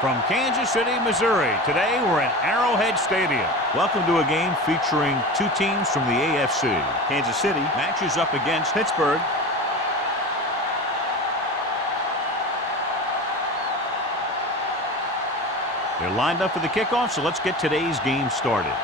From Kansas City, Missouri, today we're at Arrowhead Stadium. Welcome to a game featuring two teams from the AFC. Kansas City matches up against Pittsburgh. They're lined up for the kickoff, so let's get today's game started.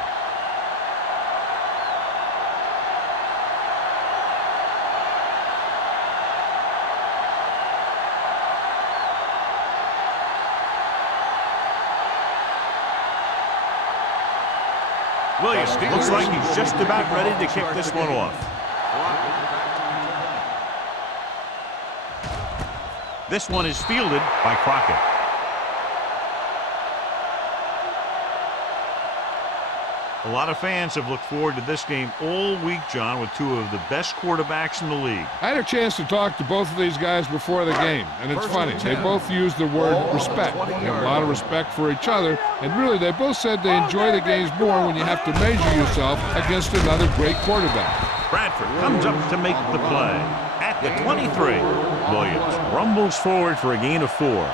Williams looks like he's just about ready to kick this one off. This one is fielded by Crockett. A lot of fans have looked forward to this game all week, John, with two of the best quarterbacks in the league. I had a chance to talk to both of these guys before the game, and it's funny. They both use the word respect. They have a lot of respect for each other, and really they both said they enjoy the games more when you have to measure yourself against another great quarterback. Bradford comes up to make the play. At the 23, Williams rumbles forward for a gain of 4.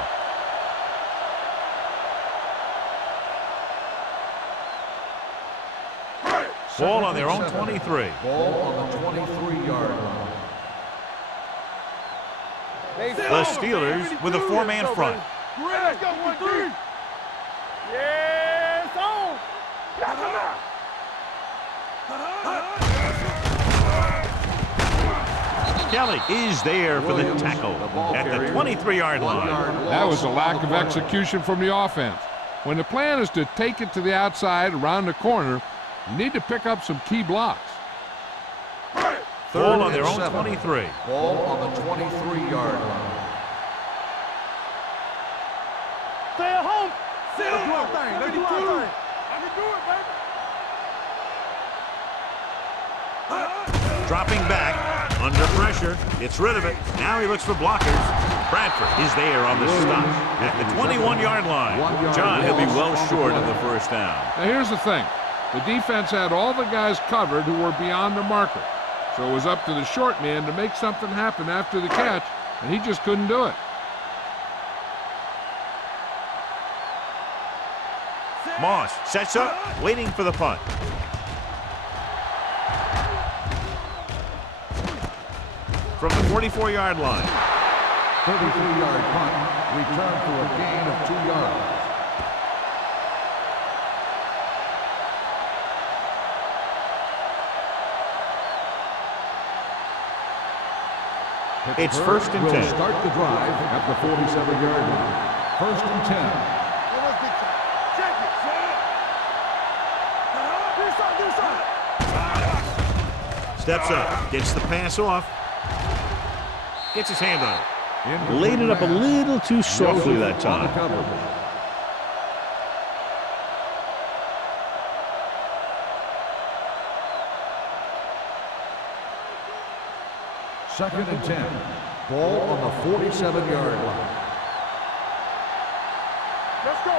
Ball on their own 23. Ball on the 23-yard line. The Steelers with a 4-man front. Let's go, 1-3. Yes, on. Kelly is there for the tackle at the 23-yard line. That was a lack of execution from the offense. When the plan is to take it to the outside around the corner, you need to pick up some key blocks. Ball on their own 23. Ball on the 23-yard line. Stay at home. Stay at home. Let me do it, baby. Dropping back, under pressure, gets rid of it. Now he looks for blockers. Bradford is there on the stop at the 21-yard line. John, he'll be well short of the first down. Now here's the thing. The defense had all the guys covered who were beyond the marker. So it was up to the short man to make something happen after the catch, and he just couldn't do it. Moss sets up, waiting for the punt. From the 44-yard line. 33-yard punt, return for a gain of 2 yards. It's 1st and 10. Will start the drive at the 47-yard line. 1st and 10. Steps up, gets the pass off, gets his hand on it. Laid it up a little too softly that time. 2nd and 10. Ball on the 47-yard line. Let's go,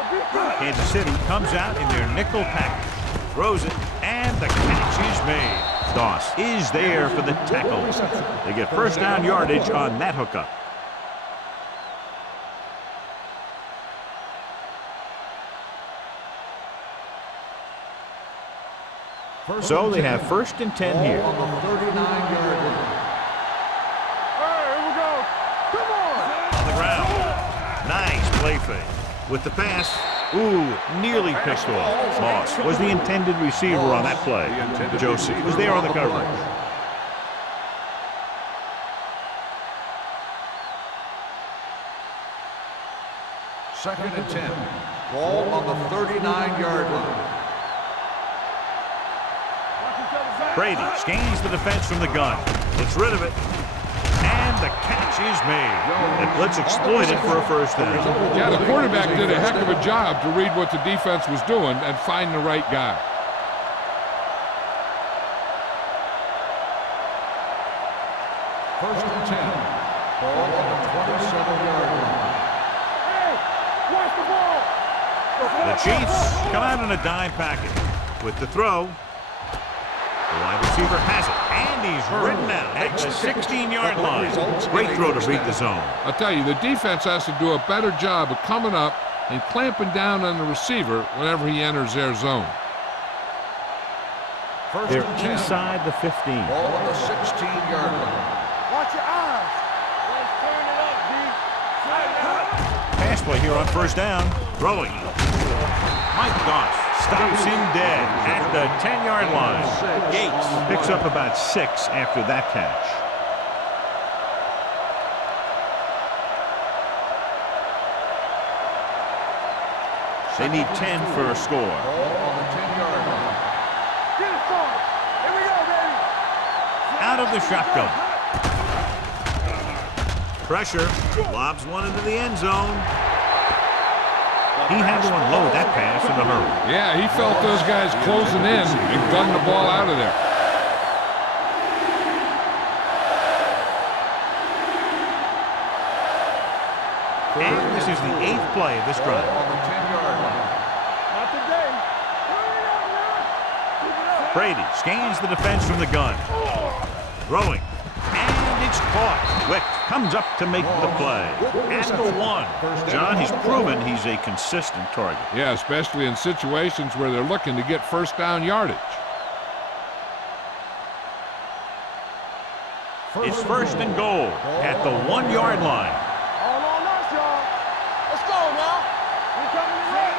Kansas City comes out in their nickel package, throws it, and the catch is made. Doss is there for the tackle. They get first down yardage on that hookup. So they have 1st and 10 here. On the 39-yard line. On the ground. Nice play fake. With the pass, nearly picked off. Moss was the intended receiver on that play. Joseph was there on the coverage. Second and 10. Ball on the 39-yard line. Brady scans the defense from the gun. Gets rid of it. And the catch is made. And blitz exploited for a first down. Yeah, the quarterback did a heck of a job to read what the defense was doing and find the right guy. First and 10. Ball on the 27-yard line. Hey, watch the ball. The Chiefs come out in a dime package. With the throw, the wide receiver has it, and he's ridden out at the 16-yard line. Great throw to beat the zone. I'll tell you, the defense has to do a better job of coming up and clamping down on the receiver whenever he enters their zone. First They're and 10. inside the 15. Ball on the 16-yard line. Watch your eyes. Let's turn it up, D. Pass play here on first down. Throwing. Mike Goss stops him dead at the 10-yard line. Gates picks up about 6 after that catch. They need 10 for a score. Ball on the 10-yard line. Get it started. Here we go, baby. Out of the shotgun. Pressure. Lobs one into the end zone. He had to unload that pass in a hurry. Yeah, he felt those guys closing in and gunned the ball out of there. And this is the 8th play of this drive. Ball on the 10-yard line. Not today. Hurry up, man. Keep it up. Brady scans the defense from the gun. Throwing. And it's caught. Wick comes up to make the play. At the 1. John, he's proven he's a consistent target. Yeah, especially in situations where they're looking to get first down yardage. It's first and goal at the 1-yard line. All on us, y'all. Let's go now. We coming in red.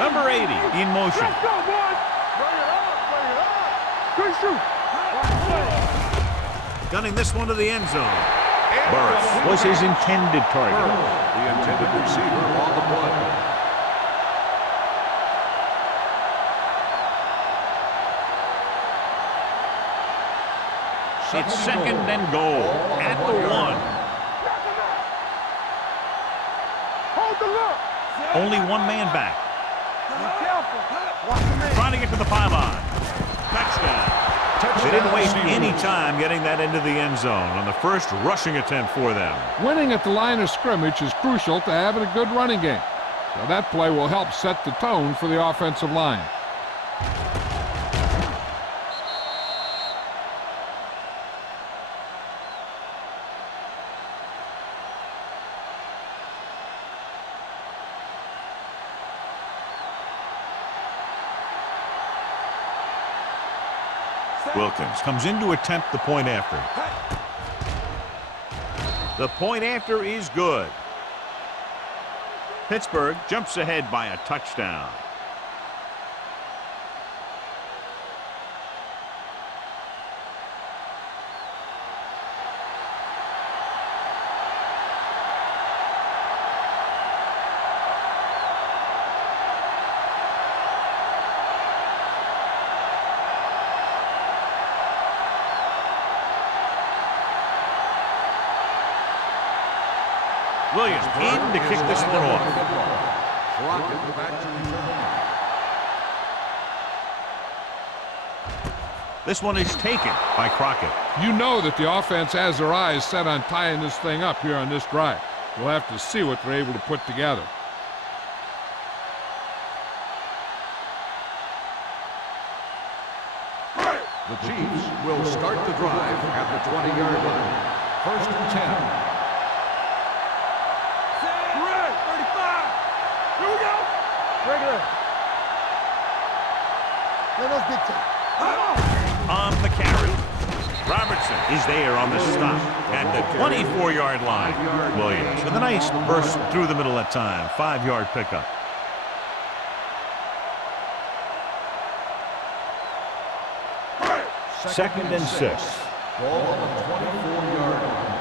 Number 80 in motion. Let's go, boys. Bring it up. Bring it up. Good shoot. Watch the play. Gunning this one to the end zone. Burris was his intended target. The intended receiver on the play. It's second and goal at the 1. Hold the look. Only one man back. Be careful. Watch the man. Trying to get to the pylon. Touchdown. They didn't waste any time getting that into the end zone on the first rushing attempt for them. Winning at the line of scrimmage is crucial to having a good running game. So that play will help set the tone for the offensive line. Wilkins comes in to attempt the point after. The point after is good. Pittsburgh jumps ahead by a touchdown. Williams in to kick this one off. Crockett back to return. This one is taken by Crockett. You know that the offense has their eyes set on tying this thing up here on this drive. We'll have to see what they're able to put together. The Chiefs will start the drive at the 20-yard line. First and 10. Regular. Let us dictate. On the carry. Robertson is there on the stop at the 24-yard line. Williams with a nice burst through the middle that time. 5-yard pickup. Second and 6. Ball on the 24-yard line.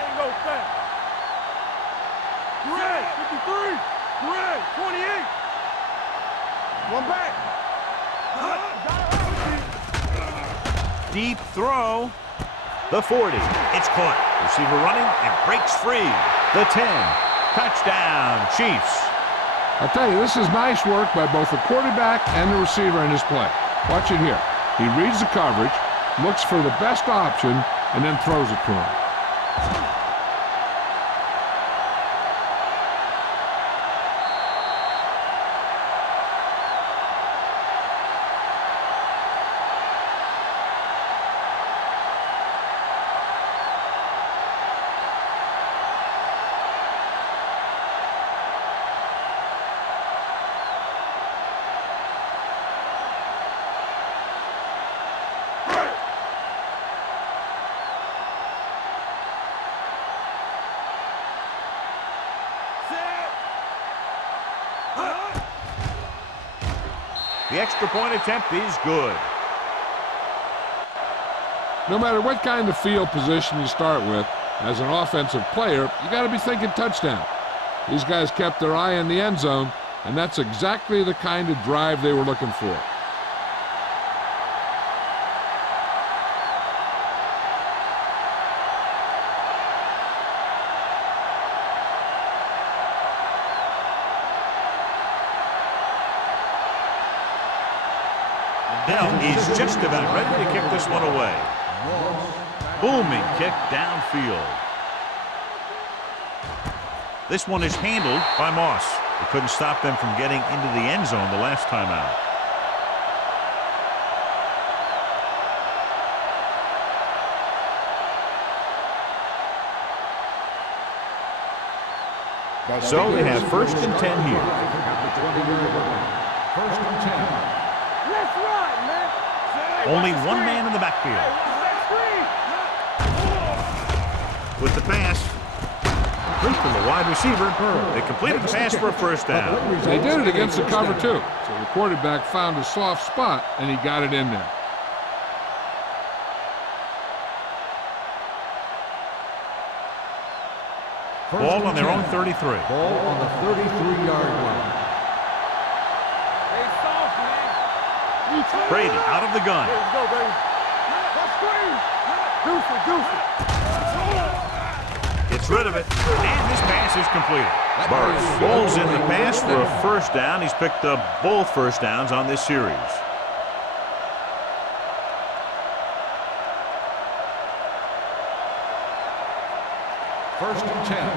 Ain't no fast. Red, 53. Red, 28. One back. Deep throw. The 40. It's caught. Receiver running and breaks free. The 10. Touchdown, Chiefs. I'll tell you, this is nice work by both the quarterback and the receiver in this play. Watch it here. He reads the coverage, looks for the best option, and then throws it to him. The extra point attempt is good. No matter what kind of field position you start with, as an offensive player, you got to be thinking touchdown. These guys kept their eye on the end zone, and that's exactly the kind of drive they were looking for. Dell is just about ready to kick this one away. Booming kick downfield. This one is handled by Moss. It couldn't stop them from getting into the end zone the last time out. So they have 1st and 10 here. First and 10. Let's run, man. Only one man in the backfield. With the pass, complete from the wide receiver. They completed the pass for a 1st down. They did it against the cover, too. So the quarterback found a soft spot, and he got it in there. Ball on their own 33. Ball on the 33-yard line. Hey, soft, man. Brady out of the gun. Let's go, baby. Let's squeeze. Gets rid of it, and this pass is completed. Burris rolls in the pass for a 1st down. He's picked up both 1st downs on this series. First and 10.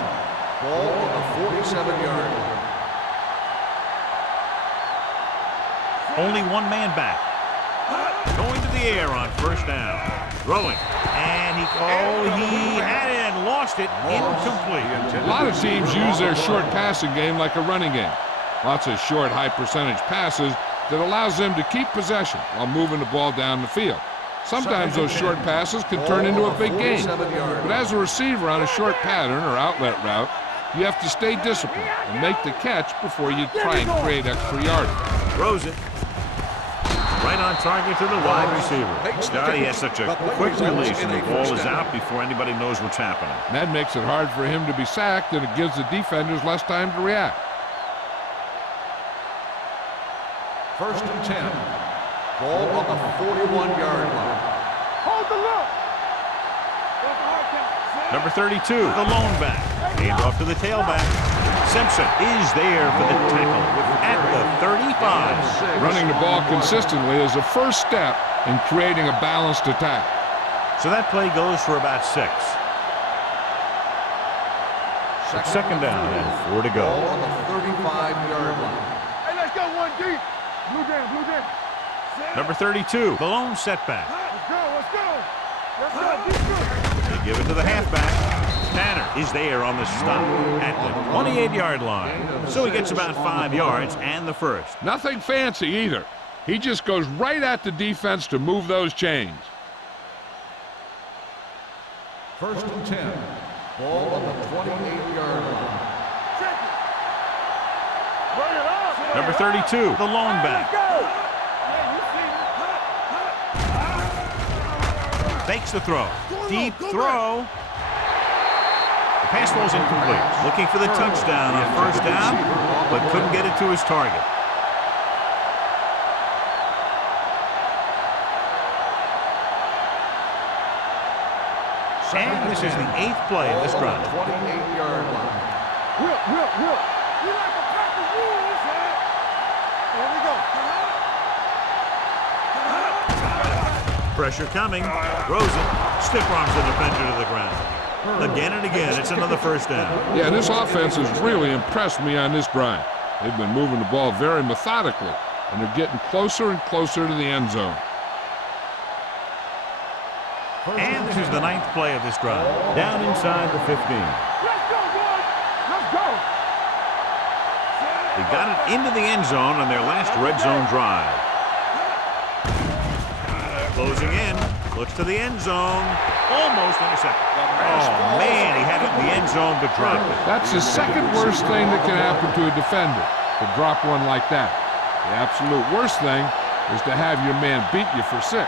Ball on the 47-yard line. Only one man back. Going to the air on 1st down. Throwing. And he had it and lost it. Incomplete. A lot of teams use their short passing game like a running game. Lots of short, high-percentage passes that allows them to keep possession while moving the ball down the field. Sometimes those short passes can turn into a big gain. But as a receiver on a short pattern or outlet route, you have to stay disciplined and make the catch before you try and create extra yardage. Throws it. Right on target to the wide receiver. Scotty has such a quick release, and the ball is out before anybody knows what's happening. And that makes it hard for him to be sacked, and it gives the defenders less time to react. First and 10. Ball on the 41-yard line. Hold the look. Number 32, the lone back. Hand off to the tailback. Simpson is there for the tackle at the 35. Running the ball consistently is the first step in creating a balanced attack. So that play goes for about 6. It's 2nd down and 4 to go. Ball on the 35-yard line. Hey, let's go one deep. Blue jam, blue jam. Number 32, the lone setback. Let's go, let's go. Let's go, deep good. They give it to the halfback. Tanner is there on the stop at the 28-yard line. So he gets about 5 yards and the 1st. Nothing fancy either. He just goes right at the defense to move those chains. First and 10. Ball on the 28-yard line. Check it. Bring it up. Number 32, the lone back. Let's go. Fakes the throw. Deep throw. The pass ball's incomplete. Looking for the touchdown on 1st down, but couldn't get it to his target. And this is the 8th play of this drive. 28-yard line. Whip. You like a pack of rules, huh? Here we go. Pressure coming. Throws it. Stiff arms the defender to the ground. Again and again, it's another 1st down. Yeah, this offense has really impressed me on this drive. They've been moving the ball very methodically, and they're getting closer and closer to the end zone. And this is the 9th play of this drive. Down inside the 15. Let's go, boys. Let's go. They got it into the end zone on their last red zone drive. Closing in. Looks to the end zone. Almost intercepted. Oh, man, he had it in the end zone but dropped it. That's the second worst thing that can happen to a defender, to drop one like that. The absolute worst thing is to have your man beat you for 6.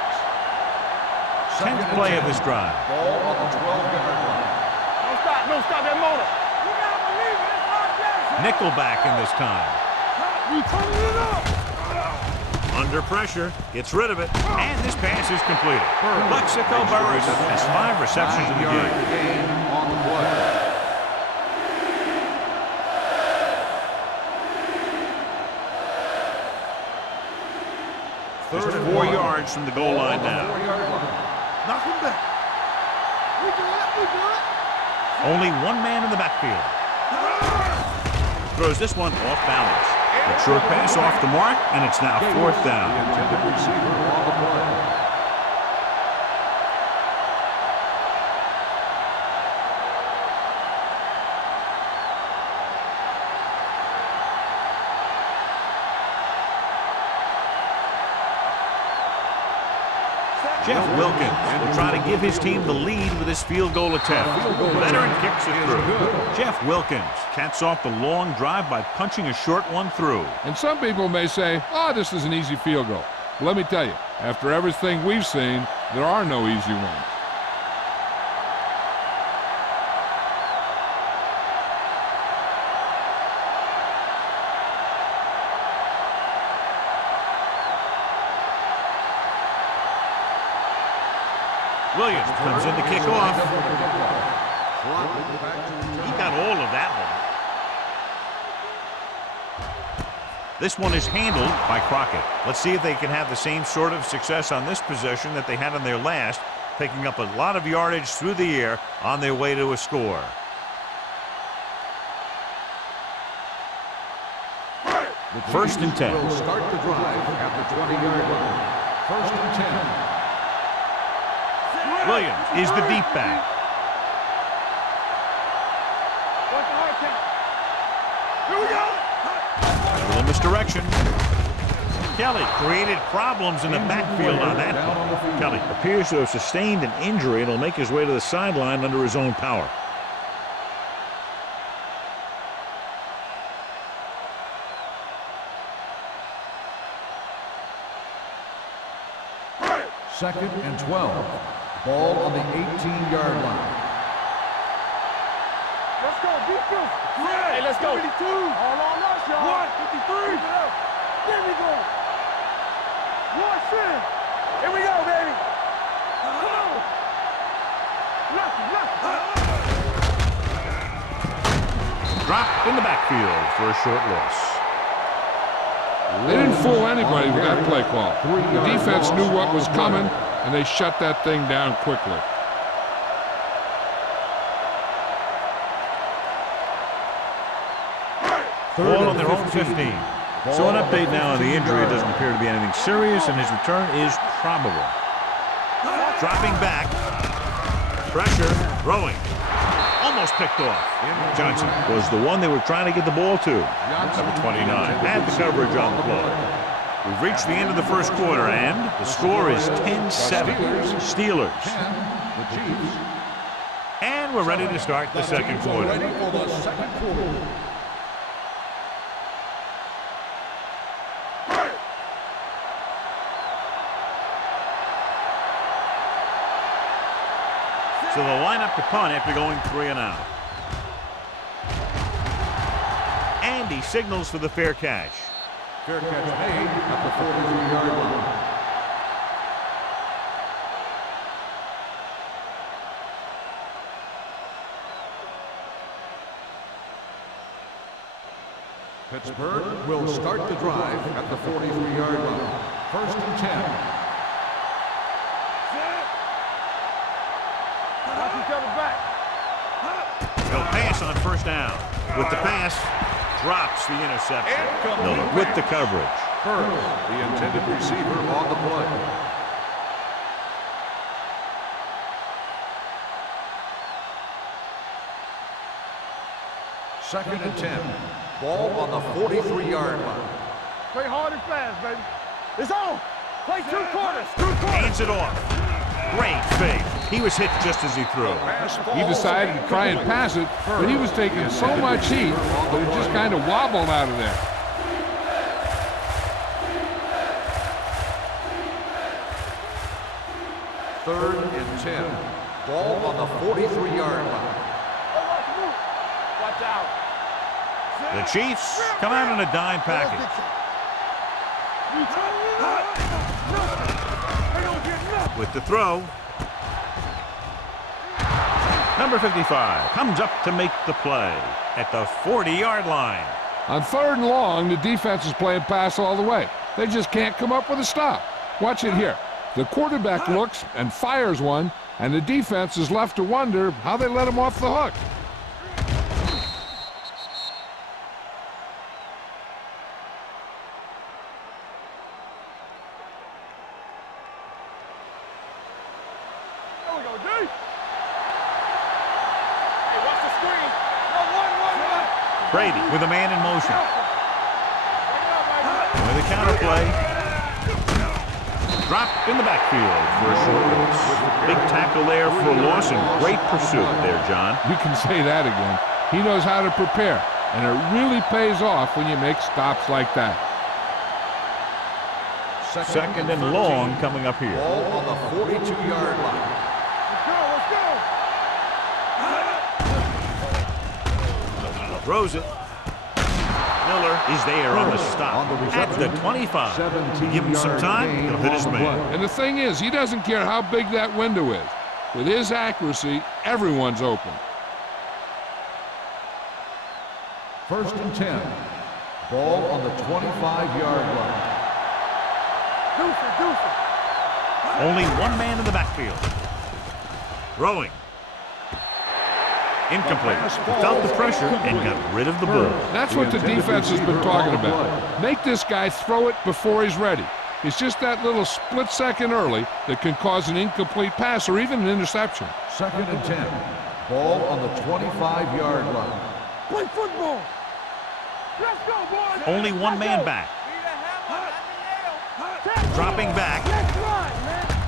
10th play of this drive. Ball on the 12-yard line. Don't stop that motor. Nickelback in this time. We turning it up. Under pressure, gets rid of it, and this pass is completed. Plexico Burris has 5 receptions in the 9-yard game. gain on the play. Just 4 yards from the goal line now. 4-yard line. Knock him back. We good. Only one man in the backfield. Throws this one off balance. A short pass off the mark, and it's now 4th The down. intended receiver on the play. Jeff Wilkins will try to give his team the lead with this field goal attempt. Veteran kicks it through. Jeff Wilkins caps off the long drive by punching a short one through. And some people may say, oh, this is an easy field goal. But let me tell you, after everything we've seen, there are no easy ones. Williams comes in to kick off. He got all of that one. This one is handled by Crockett. Let's see if they can have the same sort of success on this possession that they had on their last, picking up a lot of yardage through the air on their way to a score. First and 10. Will start the drive at the 20-yard line. First and 10. Williams is the deep back. What's the hard count? Here we go. A little misdirection. Kelly created problems in the backfield on that play. Kelly appears to have sustained an injury and will make his way to the sideline under his own power. Second and 12. Ball on the 18-yard line. Let's go, defense. Hey, let's go. 52. All on us, y'all. 53. There we go. 1 Here we go, baby. Come on. Left. Dropped in the backfield for a short loss. They didn't fool anybody with that play call. The defense knew what was coming, and they shut that thing down quickly. Ball on their own 15. So an update now on the injury. It doesn't appear to be anything serious, and his return is probable. Dropping back. Pressure. Throwing. Almost picked off. Johnson was the one they were trying to get the ball to. Number 29 had the coverage on the play. We've reached the end of the first quarter, and the score is 10-7. Steelers. The Chiefs. And we're ready to start the second quarter. Ready for the second quarter. So they'll line up to punt after going 3 and out. And he signals for the fair catch. Fair catch made at the 43-yard line. Pittsburgh will start the drive at the 43-yard line. First and 10. Watch each other back. He'll pass on first down. With the pass, drops the interception. Miller with the coverage. Burris, the intended receiver on the play. Second and 10. Ball on the 43-yard line. Play hard and fast, baby. It's on. Play 2 quarters. 2 quarters. Hands it off. Great fake. He was hit just as he threw. He decided to try and pass it, but he was taking so much heat that it just kind of wobbled out of there. 3rd and 10. Ball on the 43-yard line. Watch out. The Chiefs come out in a dime package. With the throw. Number 55 comes up to make the play at the 40-yard line. On 3rd and long, the defense is playing pass all the way. They just can't come up with a stop. Watch it here. The quarterback looks and fires one, and the defense is left to wonder how they let him off the hook. There we go, D. Hey, watch the screen. No, one. Brady with a man in motion. With a counter play. Dropped in the backfield for a short release. Big tackle there for a loss and great pursuit there, John. You can say that again. He knows how to prepare, and it really pays off when you make stops like that. Second and long coming up here. Ball on the 42-yard line. Let's go. Throws it. Miller is there on the stop at the 25. Give him some time, he'll hit his man. And the thing is, he doesn't care how big that window is. With his accuracy, everyone's open. 1st and 10. Ball on the 25-yard line. Deuce. Only one man in the backfield. Throwing. Incomplete. Felt the pressure and got rid of the ball. That's what the defense has been talking about. Make this guy throw it before he's ready. It's just that little split second early that can cause an incomplete pass or even an interception. 2nd and 10. Ball on the 25-yard line. Play football. Let's go, boys. Only one man back. Dropping back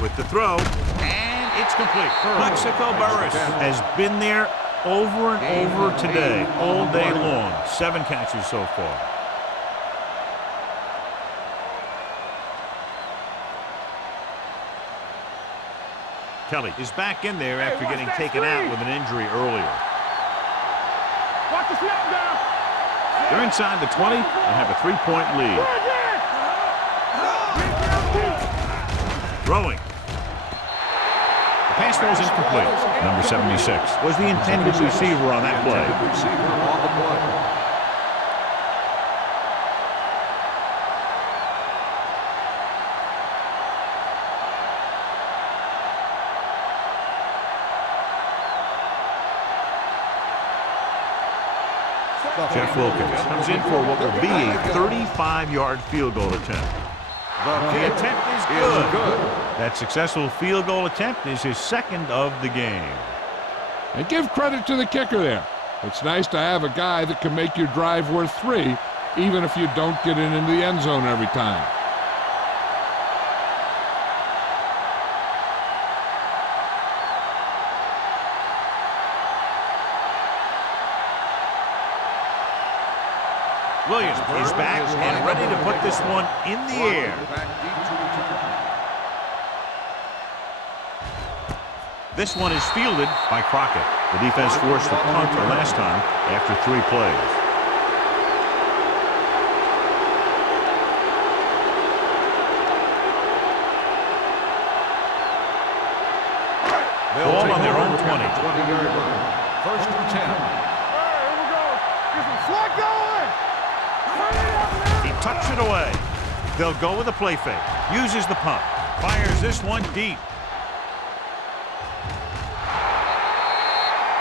with the throw, and it's complete. Mexico Burris has been there over and over today, all day long. 7 catches so far. Kelly is back in there after getting taken out with an injury earlier. Watch the snap down. They're inside the 20 and have a 3-point lead. Throwing. The pass was incomplete. Number 76 was the intended receiver on that play. Jeff Wilkins comes in for what will be a 35-yard field goal attempt. The attempt is good. That successful field goal attempt is his 2nd of the game. And give credit to the kicker there. It's nice to have a guy that can make your drive worth 3, even if you don't get it into the end zone every time. Williams is back and ready to put this one in the air. This one is fielded by Crockett. The defense forced the punt the last time after 3 plays. Ball on their own 20. 20-yard line. 1st and 10. All right, here we go. Get some slack going. Turn it up now. He tucks it away. They'll go with a play fake. Uses the pump. Fires this one deep.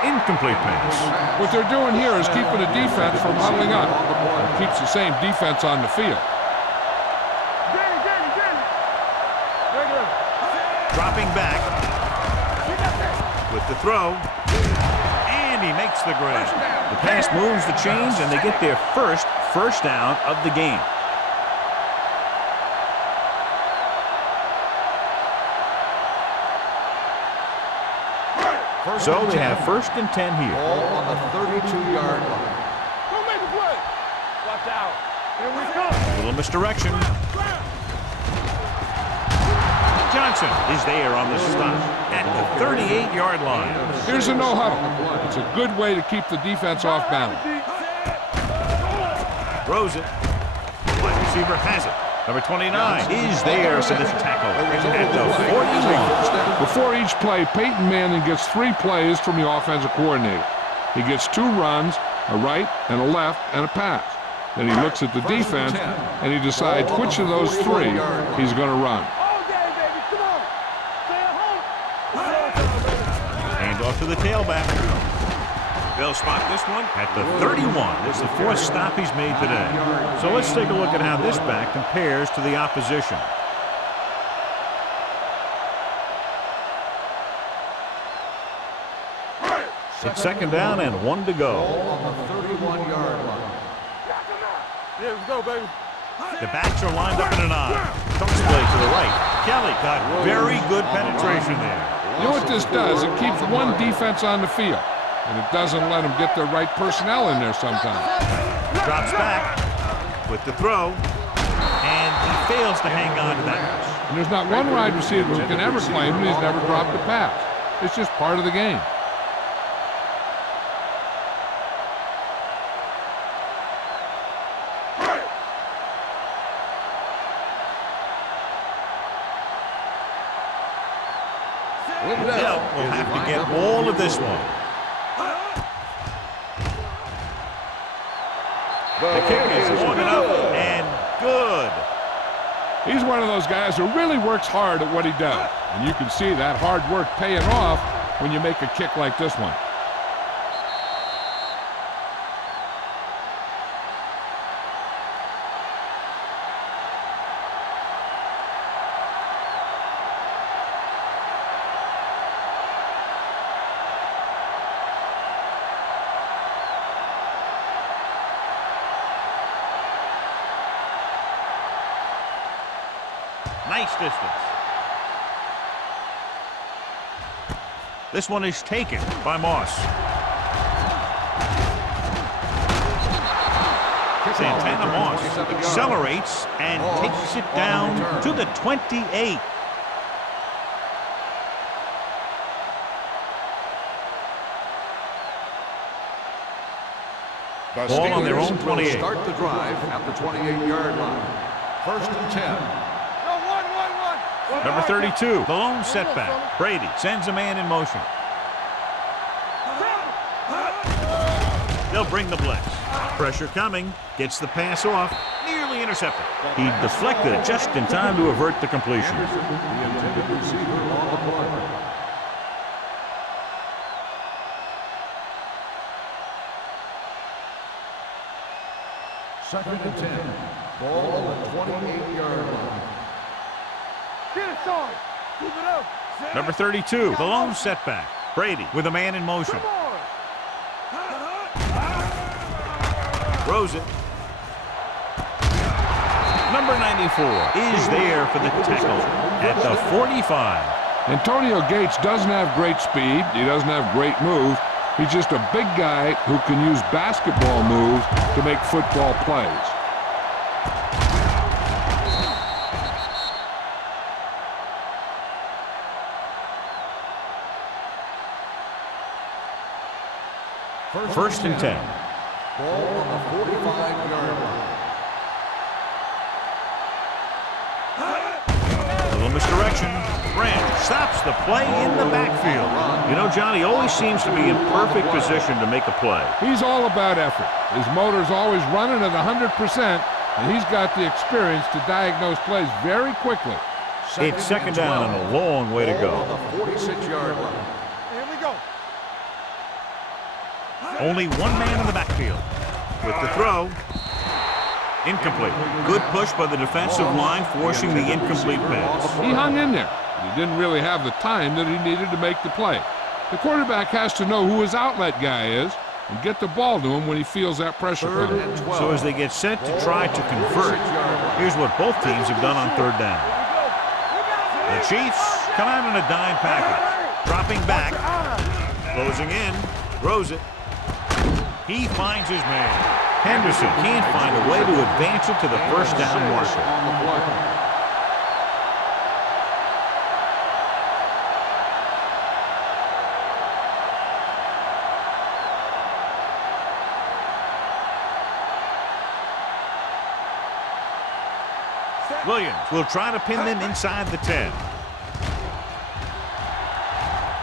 Incomplete pass. What they're doing here is keeping the defense from huddling up. It keeps the same defense on the field. Get it. Regular. Dropping back with the throw. And he makes the grab. The pass moves the chains and they get their first down of the game. So they have 1st and 10 here. Ball on the 32-yard line. Don't make a play. Watch out. Here we go. A little misdirection. Johnson is there on the stop at the 38-yard line. Here's a no-huddle. It's a good way to keep the defense off balance. Throws it. Wide receiver has it. Number 29 is there for the tackle at the 41. Before each play, Peyton Manning gets 3 plays from the offensive coordinator. He gets 2 runs, a right and a left, and a pass. Then he looks at the defense, and he decides which of those 3 he's going to run. Hand off to the tailback. They'll spot this one at the 31. It's the 4th stop he's made today. So let's take a look at how this back compares to the opposition. It's 2nd down and 1 to go. On the 31-yard line. Yeah, let's go, baby. The backs are lined up in an I. Comes play to the right. Kelly got very good penetration there. You know what this does? It keeps one defense on the field, and it doesn't let them get the right personnel in there sometimes. Drops back with the throw, and he fails to hang on to that. And there's not one wide receiver who can ever claim that he's never dropped a pass. It's just part of the game. Liddell will have to get all of this one. The kick is long enough and good. He's one of those guys who really works hard at what he does. And you can see that hard work paying off when you make a kick like this one. Nice distance. This one is taken by Moss. Santana Moss accelerates and takes it down to the 28. Ball on their own 28. Start the drive at the 28-yard line. 1st and 10. Number 32, the lone setback. Brady sends a man in motion. They'll bring the blitz. Pressure coming. Gets the pass off. Nearly intercepted. He deflected it just in time to avert the completion. The intended receiver on the play. Second and 10. Ball on the 28-yard line. Get it, son. Keep it up. Number 32, the lone setback. Brady with a man in motion. Throws it. Number 94 is there for the tackle at the 45. Antonio Gates doesn't have great speed. He doesn't have great moves. He's just a big guy who can use basketball moves to make football plays. First and 10. Ball on the 45-yard line. A little misdirection. Branch stops the play in the backfield. You know, Johnny always seems to be in perfect position to make a play. He's all about effort. His motor's always running at 100%, and he's got the experience to diagnose plays very quickly. It's 2nd down and a long way to go. On the 46-yard line. Here we go. Only one man in the backfield. With the throw, incomplete. Good push by the defensive line, forcing the incomplete pass. He hung in there. He didn't really have the time that he needed to make the play. The quarterback has to know who his outlet guy is and get the ball to him when he feels that pressure coming. So as they get set to try to convert, here's what both teams have done on 3rd down. The Chiefs come out in a dime package. Dropping back, closing in, throws it. He finds his man. Henderson can't find a way to advance it to the 1st down marker. Williams will try to pin them inside the 10.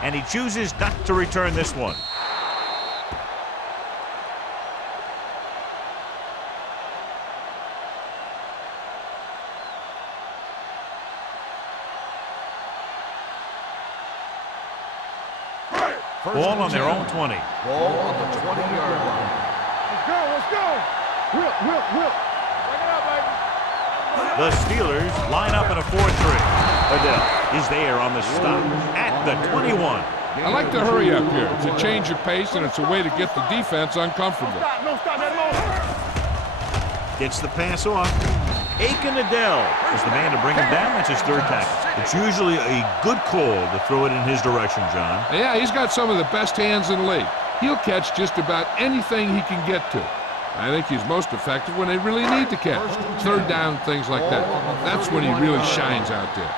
And he chooses not to return this one. Ball on their own 20. Ball on the 20-yard line. Let's go, let's go. Whip. Bring it up, baby. The Steelers line up in a 4-3. Adele is there on the stop at the 21. I like to hurry up here. It's a change of pace, and it's a way to get the defense uncomfortable. No stop that long. Gets the pass off. Aiken Adele is the man to bring him down. That's his third tackle. It's usually a good call to throw it in his direction, John. Yeah, he's got some of the best hands in the league. He'll catch just about anything he can get to. I think he's most effective when they really need to catch. Third down, things like that. That's when he really shines out there.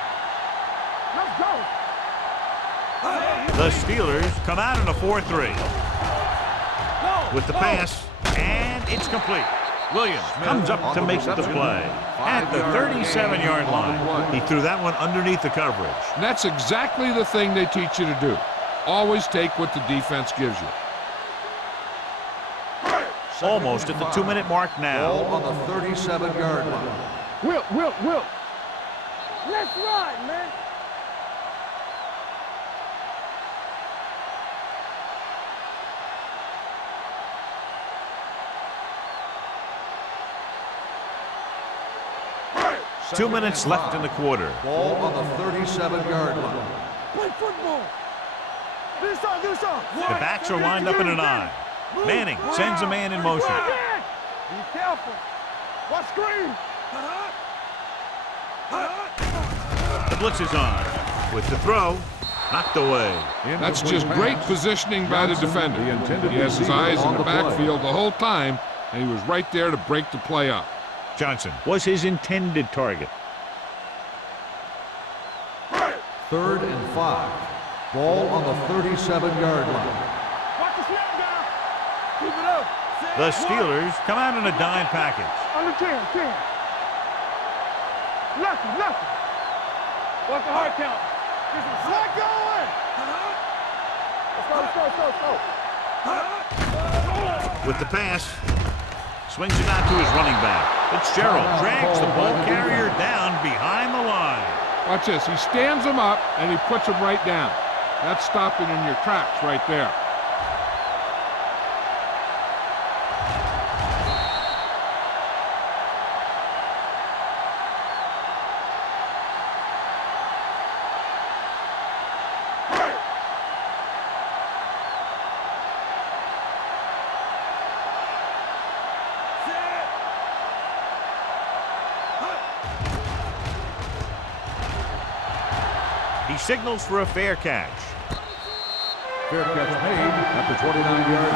Let's go. The Steelers come out in a 4-3. With the pass, and it's complete. Williams comes up to make the play at the 37-yard line. He threw that one underneath the coverage. And that's exactly the thing they teach you to do. Always take what the defense gives you. Almost at the 2-minute mark now. Ball on the 37-yard line. Whip. Let's ride, man. Two minutes left in the quarter. Ball on the 37-yard line. Play football. Do something. The backs are lined up in an I. Manning sends a man in motion. Be careful. Watch screen. The blitz is on. With the throw, knocked away. That's just great positioning by the defender. He has his eyes in the backfield the whole time, and he was right there to break the play up. Johnson was his intended target. 3rd and 5. Ball on the 37-yard line. Watch the snap down. Keep it up. The Steelers come out in a dime package. Under 10. Nothing. Watch the hard count. Let going. Let's go. With the pass, swings it out to his running back. Fitzgerald drags the ball carrier down behind the line. Watch this. He stands him up, and he puts him right down. That's stopping in your tracks right there. He signals for a fair catch. Fair catch made at the 29-yard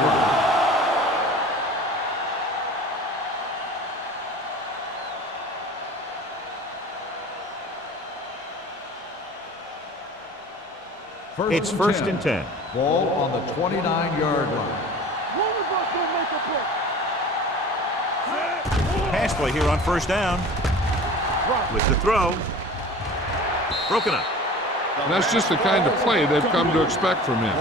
line. It's 1st and 10. Ball on the 29-yard line. Pass play here on 1st down. With the throw. Broken up. And that's just the kind of play they've come to expect from him.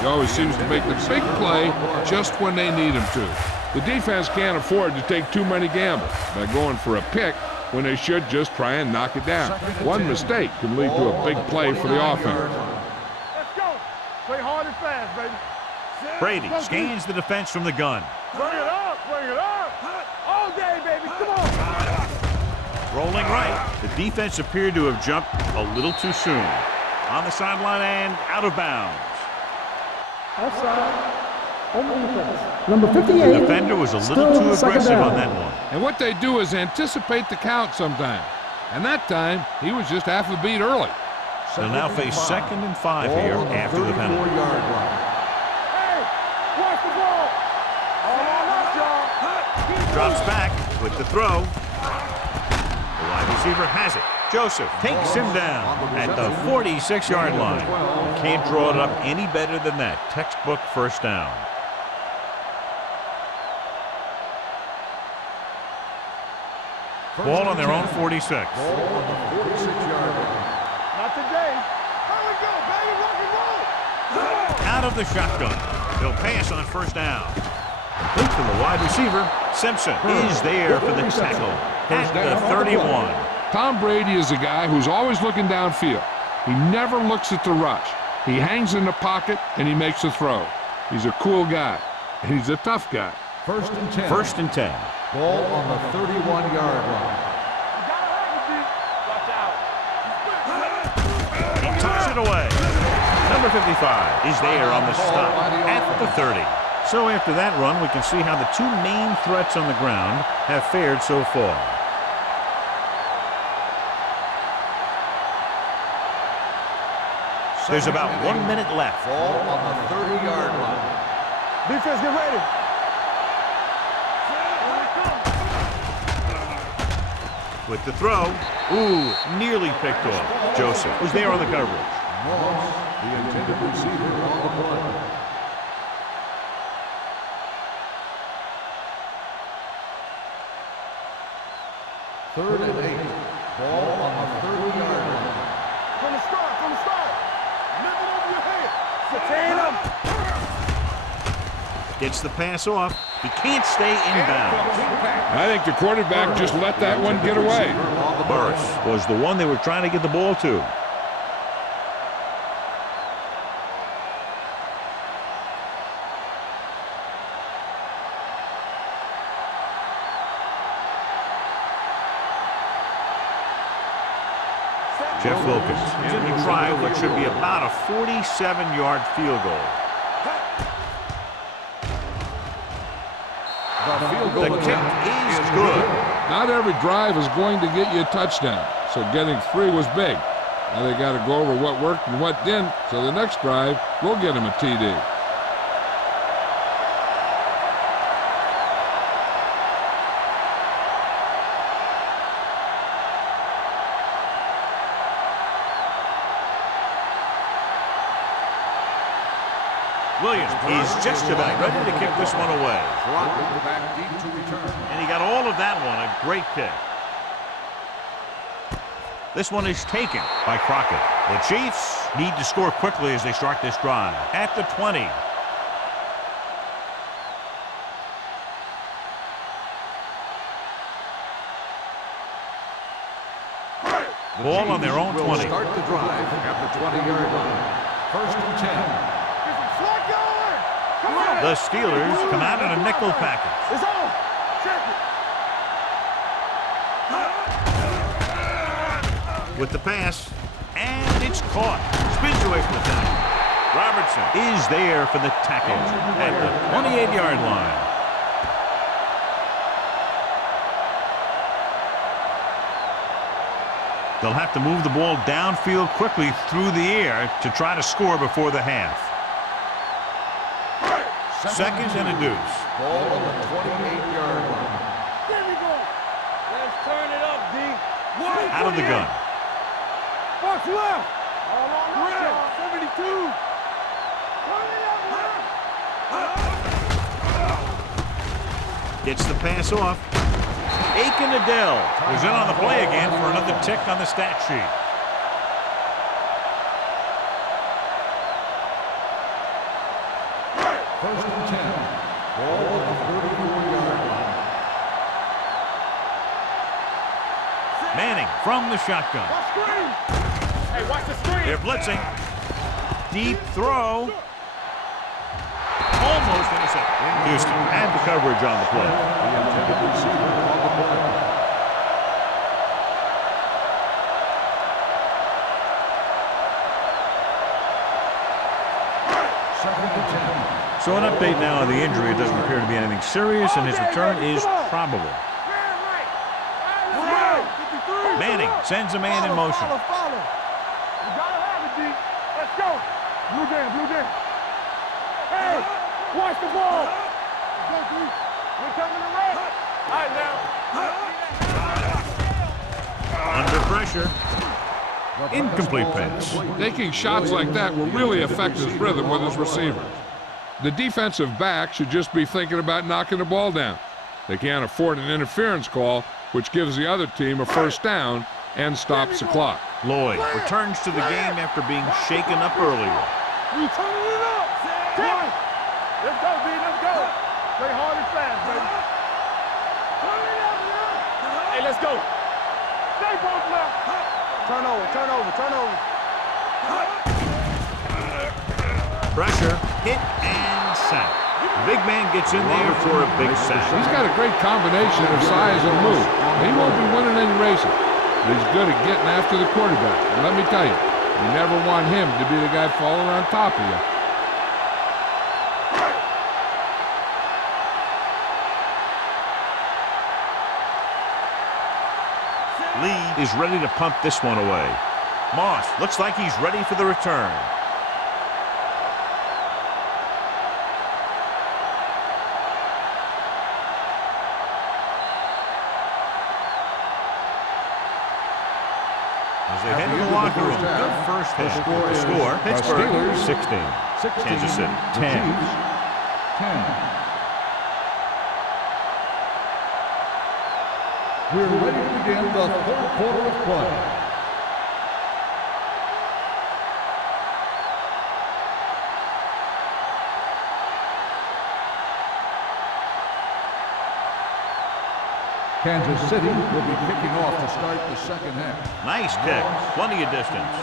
He always seems to make the big play just when they need him to. The defense can't afford to take too many gambles by going for a pick when they should just try and knock it down. One mistake can lead to a big play for the offense. Let's go. Play hard and fast, baby. Brady scans the defense from the gun. Bring it up. All day, baby. Come on. Rolling right. The defense appeared to have jumped a little too soon. On the sideline and out of bounds. Outside. Home defense. Number 58. The defender was a little too aggressive on that one. And what they do is anticipate the count sometimes. And that time, he was just half a beat early. They'll now face 2nd and 5 here after the penalty. Hey, watch the ball. All up, y'all. Drops back with the throw. The wide receiver has it. Joseph takes him down at the 46-yard line. Can't draw it up any better than that. Textbook 1st down. Ball on their own 46. Ball on the 46-yard line. Not today. Here we go, baby. Rock and roll. Out of the shotgun. He'll pass on first down. Complete to the wide receiver. Simpson is there for the tackle at the 31. Tom Brady is a guy who's always looking downfield. He never looks at the rush. He hangs in the pocket, and he makes a throw. He's a cool guy, and he's a tough guy. First and 10. First and 10. Ball on the 31-yard line. He tucks it away. Number 55 is there on the stop at the 30. So after that run, we can see how the two main threats on the ground have fared so far. There's about 1 minute left. Ball on the 30-yard line. Defense, get ready. With the throw, nearly picked off. Joseph was there on the coverage. Moss, the intended receiver on the play. Third and 8. Ball on the 30-yard line. From the start. Lift it over your head. Stand up. Gets the pass off. He can't stay in bounds. I think the quarterback just let that one get away. Burris was the one they were trying to get the ball to. Jeff Wilkins is going to try what should be about a 47-yard field goal. The kick is good. Not every drive is going to get you a touchdown, so getting 3 was big. Now they got to go over what worked and what didn't, so the next drive will get him a TD. Williams is just about ready to kick this one away. Dropping back deep to return. And he got all of that one, a great kick. This one is taken by Crockett. The Chiefs need to score quickly as they start this drive. At the 20. Ball on their own 20. Start the drive at the 20-yard line. First and 10. The Steelers come out in a nickel package. It's on. Check it. With the pass, and it's caught. Spins away from the tackle. Robertson is there for the tackle at the 28-yard line. They'll have to move the ball downfield quickly through the air to try to score before the half. Second and a deuce. Ball on the 28-yard line. There we go. Let's turn it up, D. Out of the gun. Box left. All on us, 72. Turn it up, Gets the pass off. Aiken Adele was in on the play again for another tick on the stat sheet. First and 10. Ball on the 34-yard line. Manning from the shotgun. Hey, watch the screen. They're blitzing. Deep throw. Almost intercepted. Houston had the coverage on the play. The intended receiver on the play. Second and 10. So an update now on the injury. It doesn't appear to be anything serious, and his return is probable. Manning sends a man in motion. Follow. You gotta have it, D. Let's go. Blue jam. Hey, watch the ball. Let's go, D. We're coming to rest. All right, now. Under pressure. Incomplete pass. Taking shots like that will really affect his rhythm with his receivers. The defensive back should just be thinking about knocking the ball down. They can't afford an interference call, which gives the other team a first down and stops the clock. Lloyd returns to the game after being shaken up earlier. We turning it up. Let's go, B. Let's go. Play hard and fast, baby. Hey, let's go. Stay both left. Turnover, turnover, turnover. Pressure, hit, and sack. The big man gets in there for a big sack. He's got a great combination of size and move. He won't be winning any races, but he's good at getting after the quarterback. And let me tell you, you never want him to be the guy falling on top of you. Lee is ready to punt this one away. Moss looks like he's ready for the return. As they head to the locker room, good first hit. The score, Pittsburgh 16, Kansas City 10. 10. We're ready to begin the third quarter of play. Kansas City will be kicking off to start the second half. Nice kick, plenty of distance.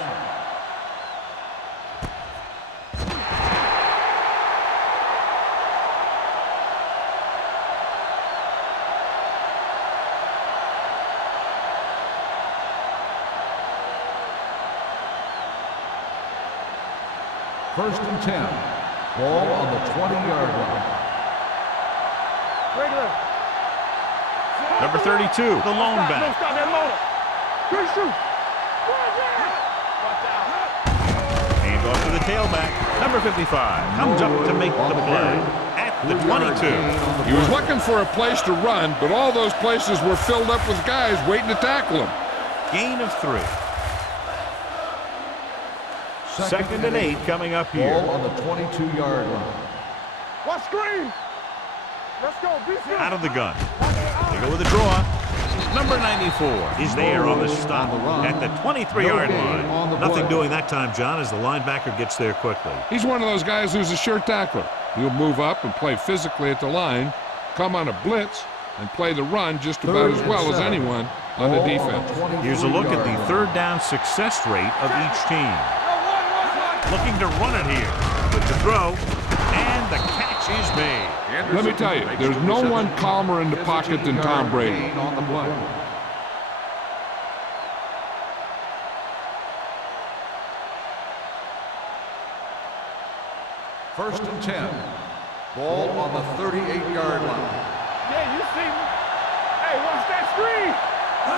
First and 10. Ball on the 20-yard line. Regular. Number 32, the lone back. No, stop that motor. Good shoot. Hand off to the tailback. Number 55 comes up to make the play at the 22. He was looking for a place to run, but all those places were filled up with guys waiting to tackle him. Gain of 3. Second and 8 coming up here. Ball on the 22-yard line. What screen? Let's go. Out of the gun. They go with a draw. Number 94 is there on the stop at the 23-yard line. Nothing doing that time, John, as the linebacker gets there quickly. He's one of those guys who's a sure tackler. He'll move up and play physically at the line, come on a blitz, and play the run just about as well as anyone on the defense. Here's a look at the third down success rate of each team. Looking to run it here. Good to throw. And the catch is made. Let me tell you, there's no one calmer in the pocket than Tom Brady. On the play. First and 10. Ball on the 38-yard line. Yeah, you see me. Hey, watch that screen.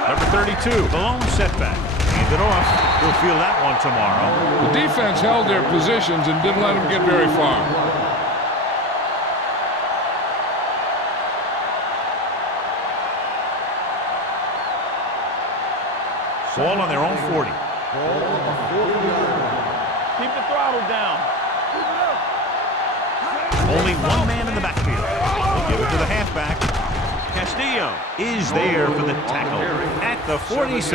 Number 32, the lone setback. Hand it off. He'll feel that one tomorrow. The defense held their positions and didn't let them get very far. Ball on their own 40. Ball on the 40-yard line. Keep the throttle down. Keep it up. Only one man in the backfield. They'll give it to the halfback. Castillo is there for the tackle at the 46.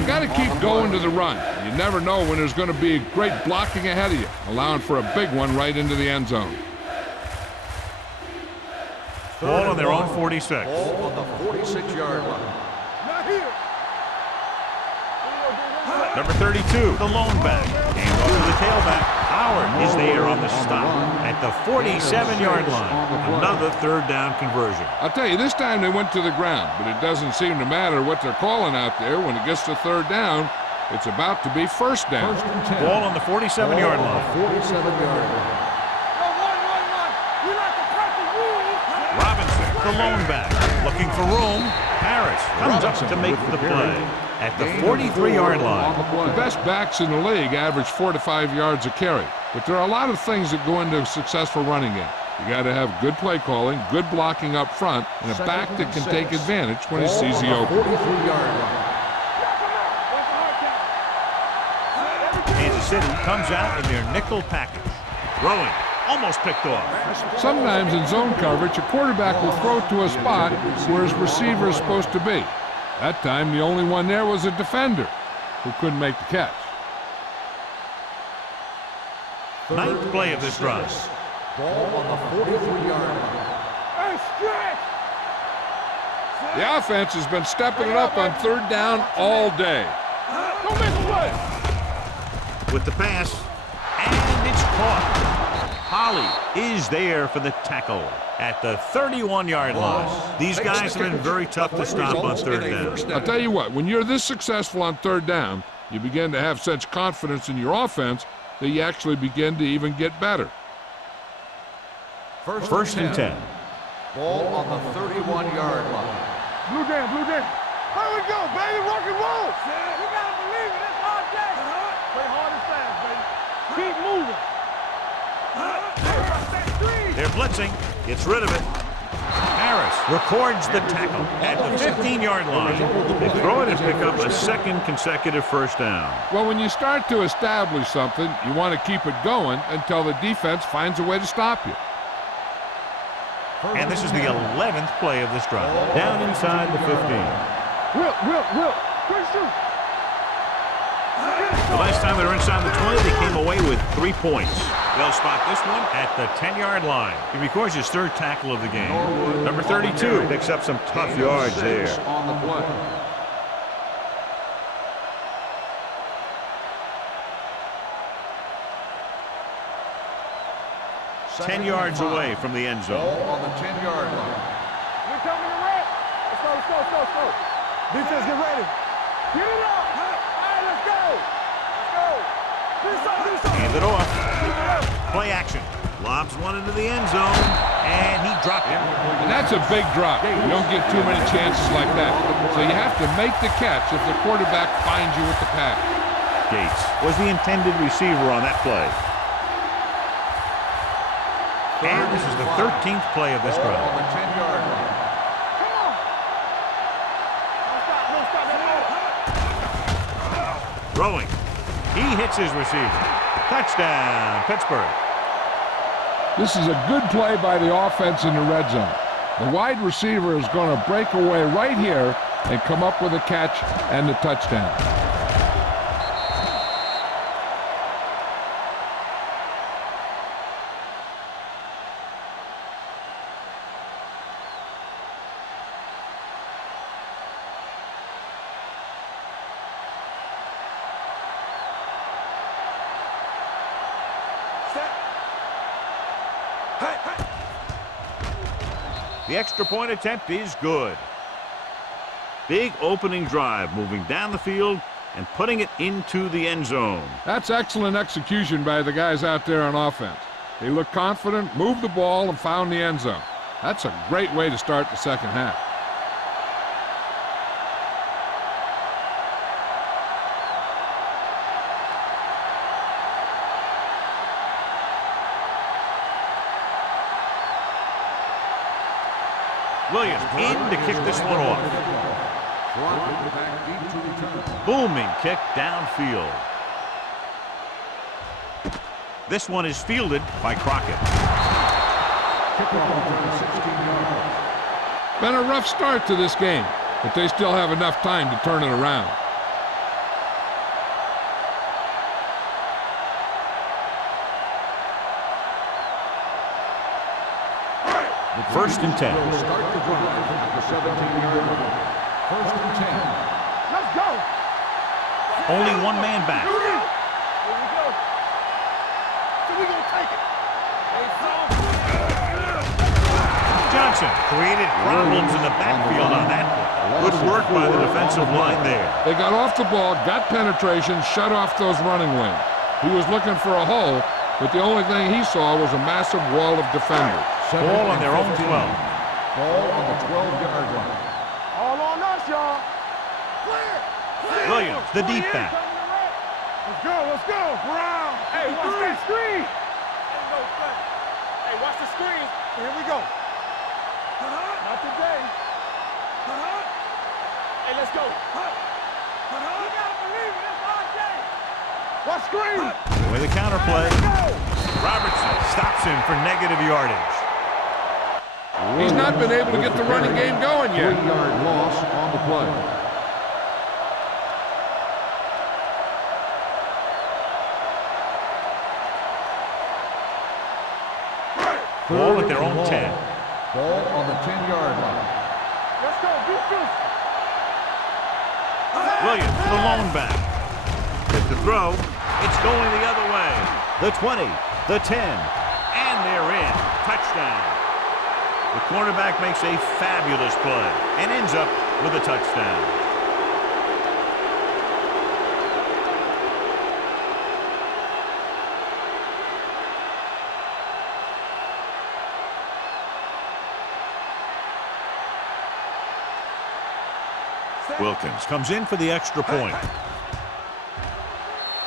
You got to keep going to the run. You never know when there's going to be great blocking ahead of you, allowing for a big one right into the end zone. Ball on their own 46. Ball on the 46-yard line. Not here. Number 32, the lone back. Hand off to the tailback. Howard is there on the stop at the 47-yard line. Another third down conversion. I'll tell you, this time they went to the ground, but it doesn't seem to matter what they're calling out there. When it gets to third down, it's about to be first down. First and 10. Ball on the 47-yard line. 47-yard line. You like the perfect rule. Robinson, the lone back, looking for room. Harris comes up to make the play at the 43-yard line. The best backs in the league average 4 to 5 yards a carry, but there are a lot of things that go into a successful running game. You got to have good play calling, good blocking up front, and a back that can take advantage when he sees the open. 43-yard line. Kansas City comes out in their nickel package. Throwing almost picked off. Sometimes in zone coverage, a quarterback will throw to a spot where his receiver is supposed to be. That time, the only one there was a defender who couldn't make the catch. Ninth play of this drive. Ball on the 43-yard line. Hey, stretch! The offense has been stepping it up on third down all day. Don't miss a play! With the pass, and it's caught. Holly is there for the tackle at the 31-yard line. These guys have been very tough to stop on third down. I'll tell you what, when you're this successful on third down, you begin to have such confidence in your offense that you actually begin to even get better. First and 10. Ball on the 31-yard line. Blue jam, blue jam. Here we go, baby, rock and roll. You gotta believe it, it's hard day. Play hard and fast, baby. Keep moving. They're blitzing, gets rid of it. Harris records the tackle at the 15-yard line. They throw it and pick up a second consecutive first down. Well, when you start to establish something, you want to keep it going until the defense finds a way to stop you. And this is the 11th play of this drive. Down inside the 15. Will. Quick shoot. The last time they were inside the 20, they came away with 3 points. They'll spot this one at the 10-yard line. He records his third tackle of the game. Number 32 picks up some tough yards there. On the play. Ten yards away from the end zone. Ball on the 10-yard line. We're coming to red. Let's go. Defense, get ready. Get it up. Hey, let's go. Do something. Hand it off. Play action. Lobs one into the end zone, and he dropped it. And that's a big drop. You don't get too many chances like that. So you have to make the catch if the quarterback finds you with the pass. Gates was the intended receiver on that play. And this is the 13th play of this Ball drive. on the 10-yard line. Come on. Don't stop that ball. Throwing. He hits his receiver. Touchdown, Pittsburgh. This is a good play by the offense in the red zone. The wide receiver is going to break away right here and come up with a catch and the touchdown. The extra point attempt is good. Big opening drive, moving down the field and putting it into the end zone. That's excellent execution by the guys out there on offense. They looked confident, moved the ball, and found the end zone. That's a great way to start the second half. Williams in to kick this one off. Booming kick downfield. This one is fielded by Crockett. Been a rough start to this game, but they still have enough time to turn it around. First and 10. Start the drive at the 17-yard line. First and 10. Let's go. Only one man back. Here we go. So we gonna take it. Johnson created problems in the backfield on that play. Good work by the defensive line there. They got off the ball, got penetration, shut off those running lanes. He was looking for a hole, but the only thing he saw was a massive wall of defenders. Ball on their own 12. Ball on the 12-yard line. All on us, y'all. Clear. Williams, the deep back. Let's go. Brown. Hey, watch that screen. Hey, watch the screen. Here we go. Not today. Hey, let's go. You gotta believe it. It's our day. Watch screen. With a counterplay. Robertson stops him for negative yardage. He's not been able to get the running game going yet. 3-yard loss on the play. Ball at their own 10. Ball on the 10-yard line. Let's go, defense. Williams, the lone back. With the throw, it's going the other way. The 20, the 10, and they're in. Touchdown. The cornerback makes a fabulous play and ends up with a touchdown. Wilkins comes in for the extra point.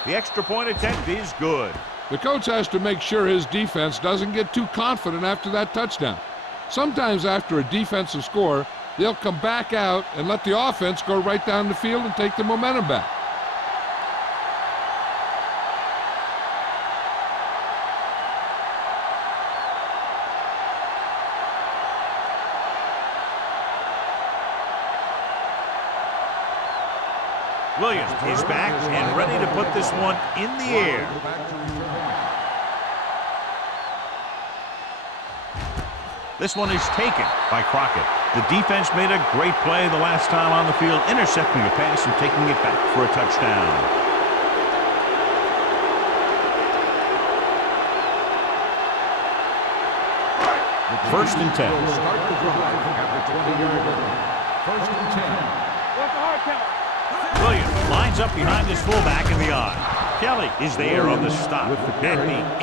The extra point attempt is good. The coach has to make sure his defense doesn't get too confident after that touchdown. Sometimes after a defensive score, they'll come back out and let the offense go right down the field and take the momentum back. Williams is back and ready to put this one in the air. This one is taken by Crockett. The defense made a great play the last time on the field, intercepting a pass and taking it back for a touchdown. First and 10. Start the drive at the 20-yard line. First and 10. What's the hard count? Williams lines up behind his fullback in the eye. Kelly is there on the stop at the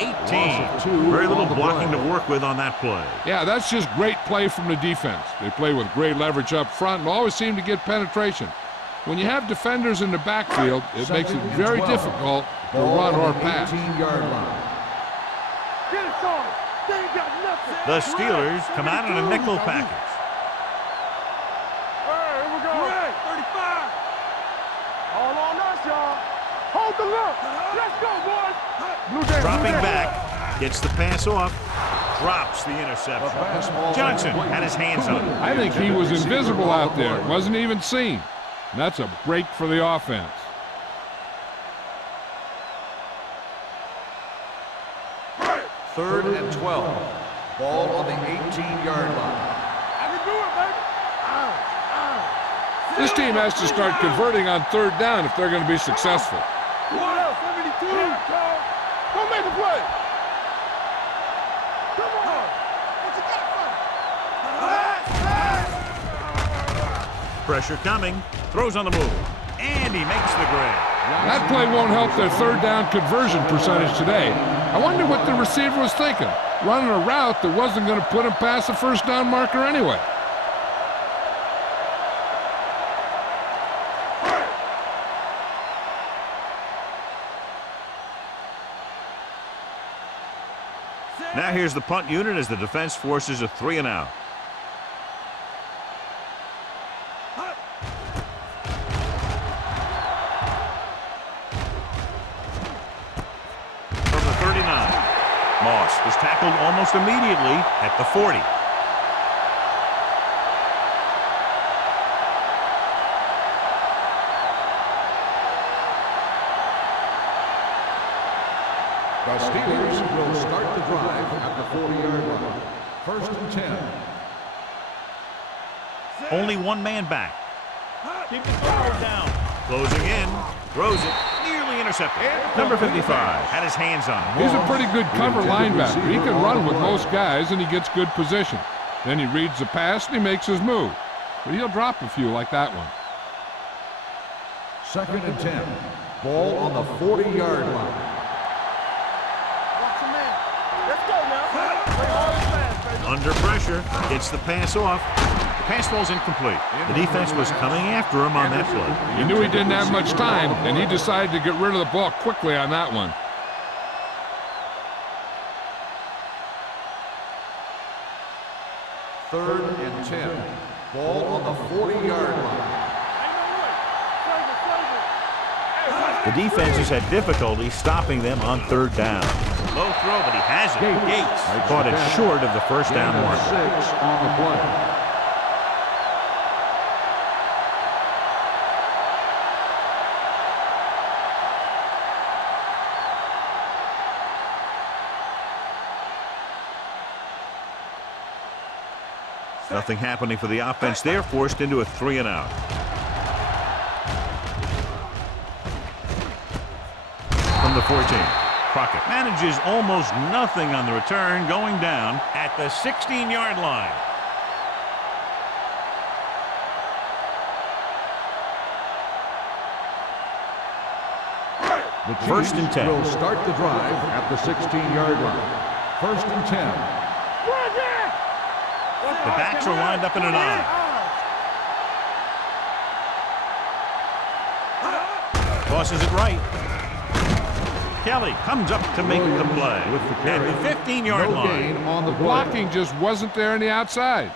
18. Very little blocking to work with on that play. Yeah, that's just great play from the defense. They play with great leverage up front and always seem to get penetration. When you have defenders in the backfield, it makes it very difficult to run or pass. 18-yard line. Get it, Sean. They ain't got nothing. The Steelers come out in a nickel package. All right, here we go. 35. All on us, y'all. Hold the look. Let's go, boys. Blue Jay, Dropping Blue Jay. back, gets the pass off, drops the interception. Johnson had his hands on it. I think he was invisible out there. Wasn't even seen. And that's a break for the offense. Third and 12. Ball on the 18-yard line. I can do it, baby. This team has to start converting on third down if they're going to be successful. 72. Go make a play. Come on. What you got for? Pressure coming, throws on the move, and he makes the grab. That play won't help their third down conversion percentage today. I wonder what the receiver was thinking, running a route that wasn't going to put him past the first down marker anyway. Now here's the punt unit as the defense forces a 3-and-out. From the 39, Moss is tackled almost immediately at the 40. The Steelers will start the drive at the 40-yard line. First and 10. Only one man back. Keep the power down. Closing in, throws it, nearly intercepted. Number 55 had his hands on it. He's a pretty good cover linebacker. He can run with most guys, and he gets good position. Then he reads the pass, and he makes his move. But he'll drop a few like that one. Second and 10. Ball on the 40-yard line. Let's go now. Play hard and fast, baby. Under pressure, gets the pass off. The pass falls incomplete. The defense was coming after him on that play. He knew he didn't have much time, and he decided to get rid of the ball quickly on that one. Third and 10. Ball on the 40-yard line. The defense has had difficulty stopping them on third down. Low throw, but he has it. Gates caught it short of the first down marker. 6 on the play. Nothing happening for the offense. They're forced into a 3-and-out. From the 14, Crockett manages almost nothing on the return, going down at the 16-yard line. The Chiefs First and 10. will start the drive at the 16-yard line. First and 10. The backs are lined up in an I. Tosses it right. Kelly comes up to make the play with the at the 15-yard line. On the Blocking just wasn't there on the outside.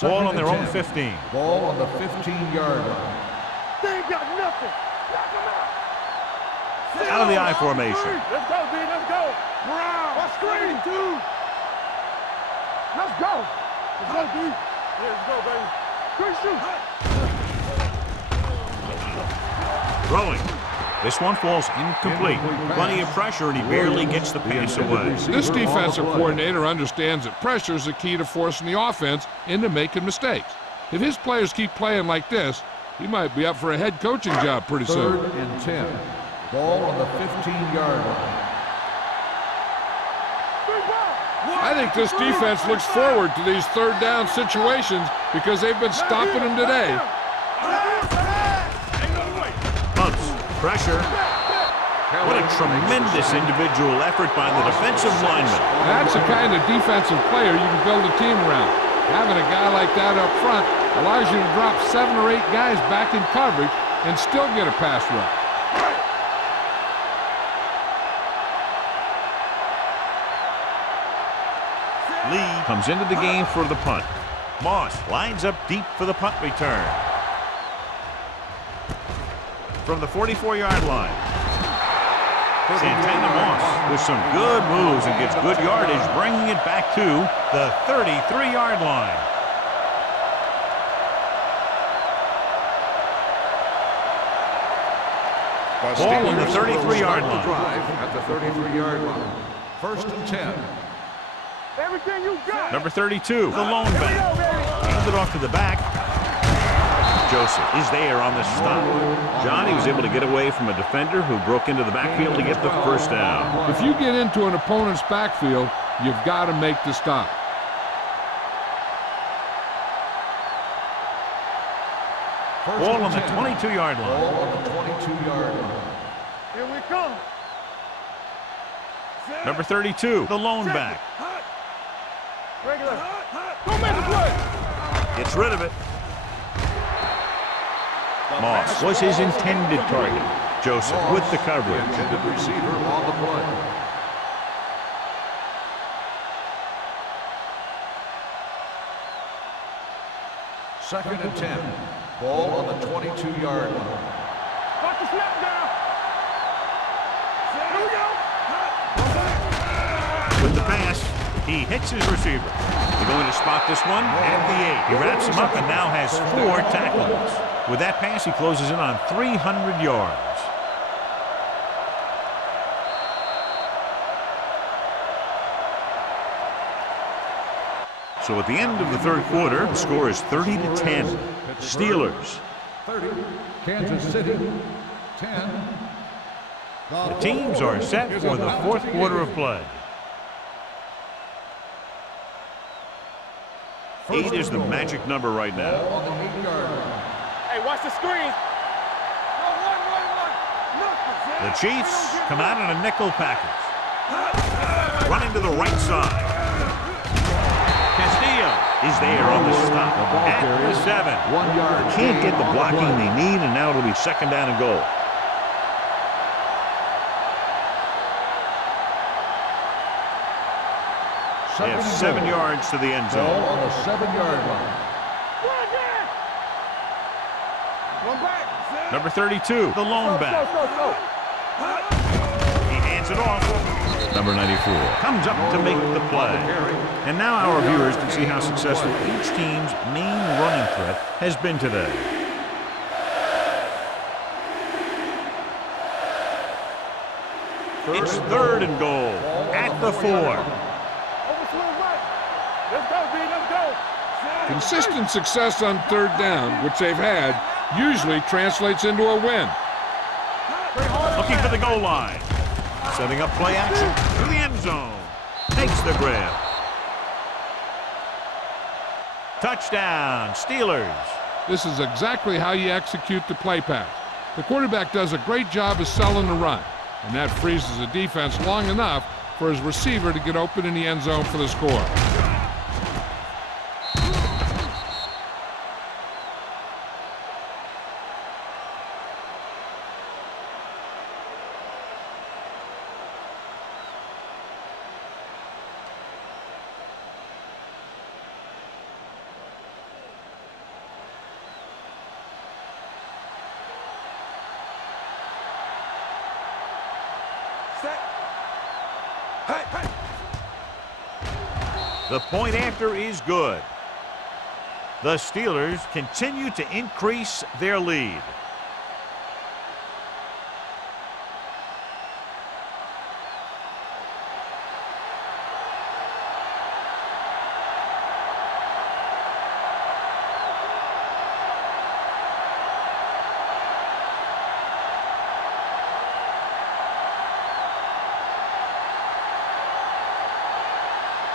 Ball on their own 15. Ball on the 15-yard line. They ain't got nothing. Knock 'em out. Out of the I formation. Let's go, D. Let's go. Brown. What screen, dude? Let's go. Let's go, D. Let's go, baby. Good shoot. Throwing. This one falls incomplete. Plenty of pressure, and he barely gets the pass away. This defensive coordinator understands that pressure is the key to forcing the offense into making mistakes. If his players keep playing like this, he might be up for a head coaching job pretty soon. Third and 10. Ball on the 15-yard line. I think this defense looks forward to these third down situations because they've been stopping them today. Pumps. Pressure. What a tremendous individual effort by the defensive lineman. That's the kind of defensive player you can build a team around. Having a guy like that up front allows you to drop 7 or 8 guys back in coverage and still get a pass rush. Lee comes into the game for the punt. Moss lines up deep for the punt return. From the 44-yard line. Santana Moss with some good moves and gets good yardage, bringing it back to the 33-yard line. Ball on the 33-yard line. Drive at the 33-yard line. First and 10. Everything you got. Number 32, the lone back. Hands it off to the back. Joseph is there on the stop. Johnny was able to get away from a defender who broke into the backfield to get the first down. If you get into an opponent's backfield, you've got to make the stop. Ball on the 22-yard line. Ball on the 22-yard line. Here we come. Number 32, the lone back. Regular. Go make the play. Gets rid of it. Moss was his intended target. Joseph with the coverage. Intended receiver on the play. Second and 10. Ball on the 22-yard line. Got the snap down. Here we go. With the pass, he hits his receiver. They're going to spot this one at the 8. He wraps him up and now has 4 tackles. With that pass, he closes in on 300 yards. So at the end of the third quarter, the score is 30-10. Steelers. 30. Kansas City. 10. The teams are set for the fourth quarter of play. 8 is the magic number right now. On the 8-yard line. Hey, watch the screen. The Chiefs come out in a nickel package. Running to the right side. Castillo is there on the stop at the 7. 1 yard. Can't get the blocking they need, and now it'll be second down and goal. They have 7 yards to the end Ball zone. on the 7-yard line. Run back. Number 32, the lone back. Go. He hands it off. Number 94 comes up to make the play. And now our viewers can see how successful each team's main running threat has been today. It's 3rd and goal at the 4. Overswing right. Let's go, B. Let's go. Consistent success on 3rd down, which they've had, usually translates into a win. Looking for the goal line. Setting up play action to the end zone. Takes the grab. Touchdown, Steelers. This is exactly how you execute the play pass. The quarterback does a great job of selling the run, and that freezes the defense long enough for his receiver to get open in the end zone for the score. The point after is good. The Steelers continue to increase their lead.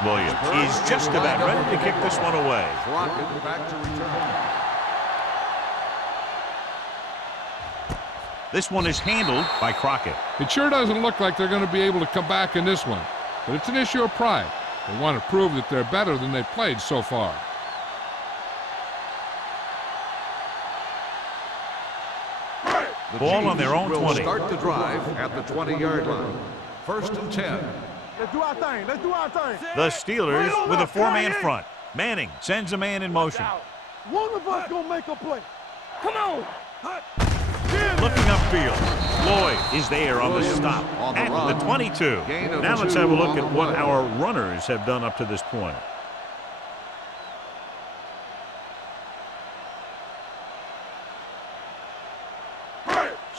Williams is just about ready to kick this one away. Crockett back to return. This one is handled by Crockett. It sure doesn't look like they're going to be able to come back in this one, but it's an issue of pride. They want to prove that they're better than they've played so far. The Ball on Chiefs their own will 20. start the drive at the 20-yard line. 1st and 10. Let's do our thing. Let's do our thing. The Steelers with a 4-man front. Manning sends a man in motion. One of us gonna make a play. Come on. Looking upfield. Lloyd is there on the stop on the at run. the 22. Gain of Now let's 2 have a look on at the what play. our runners have done up to this point.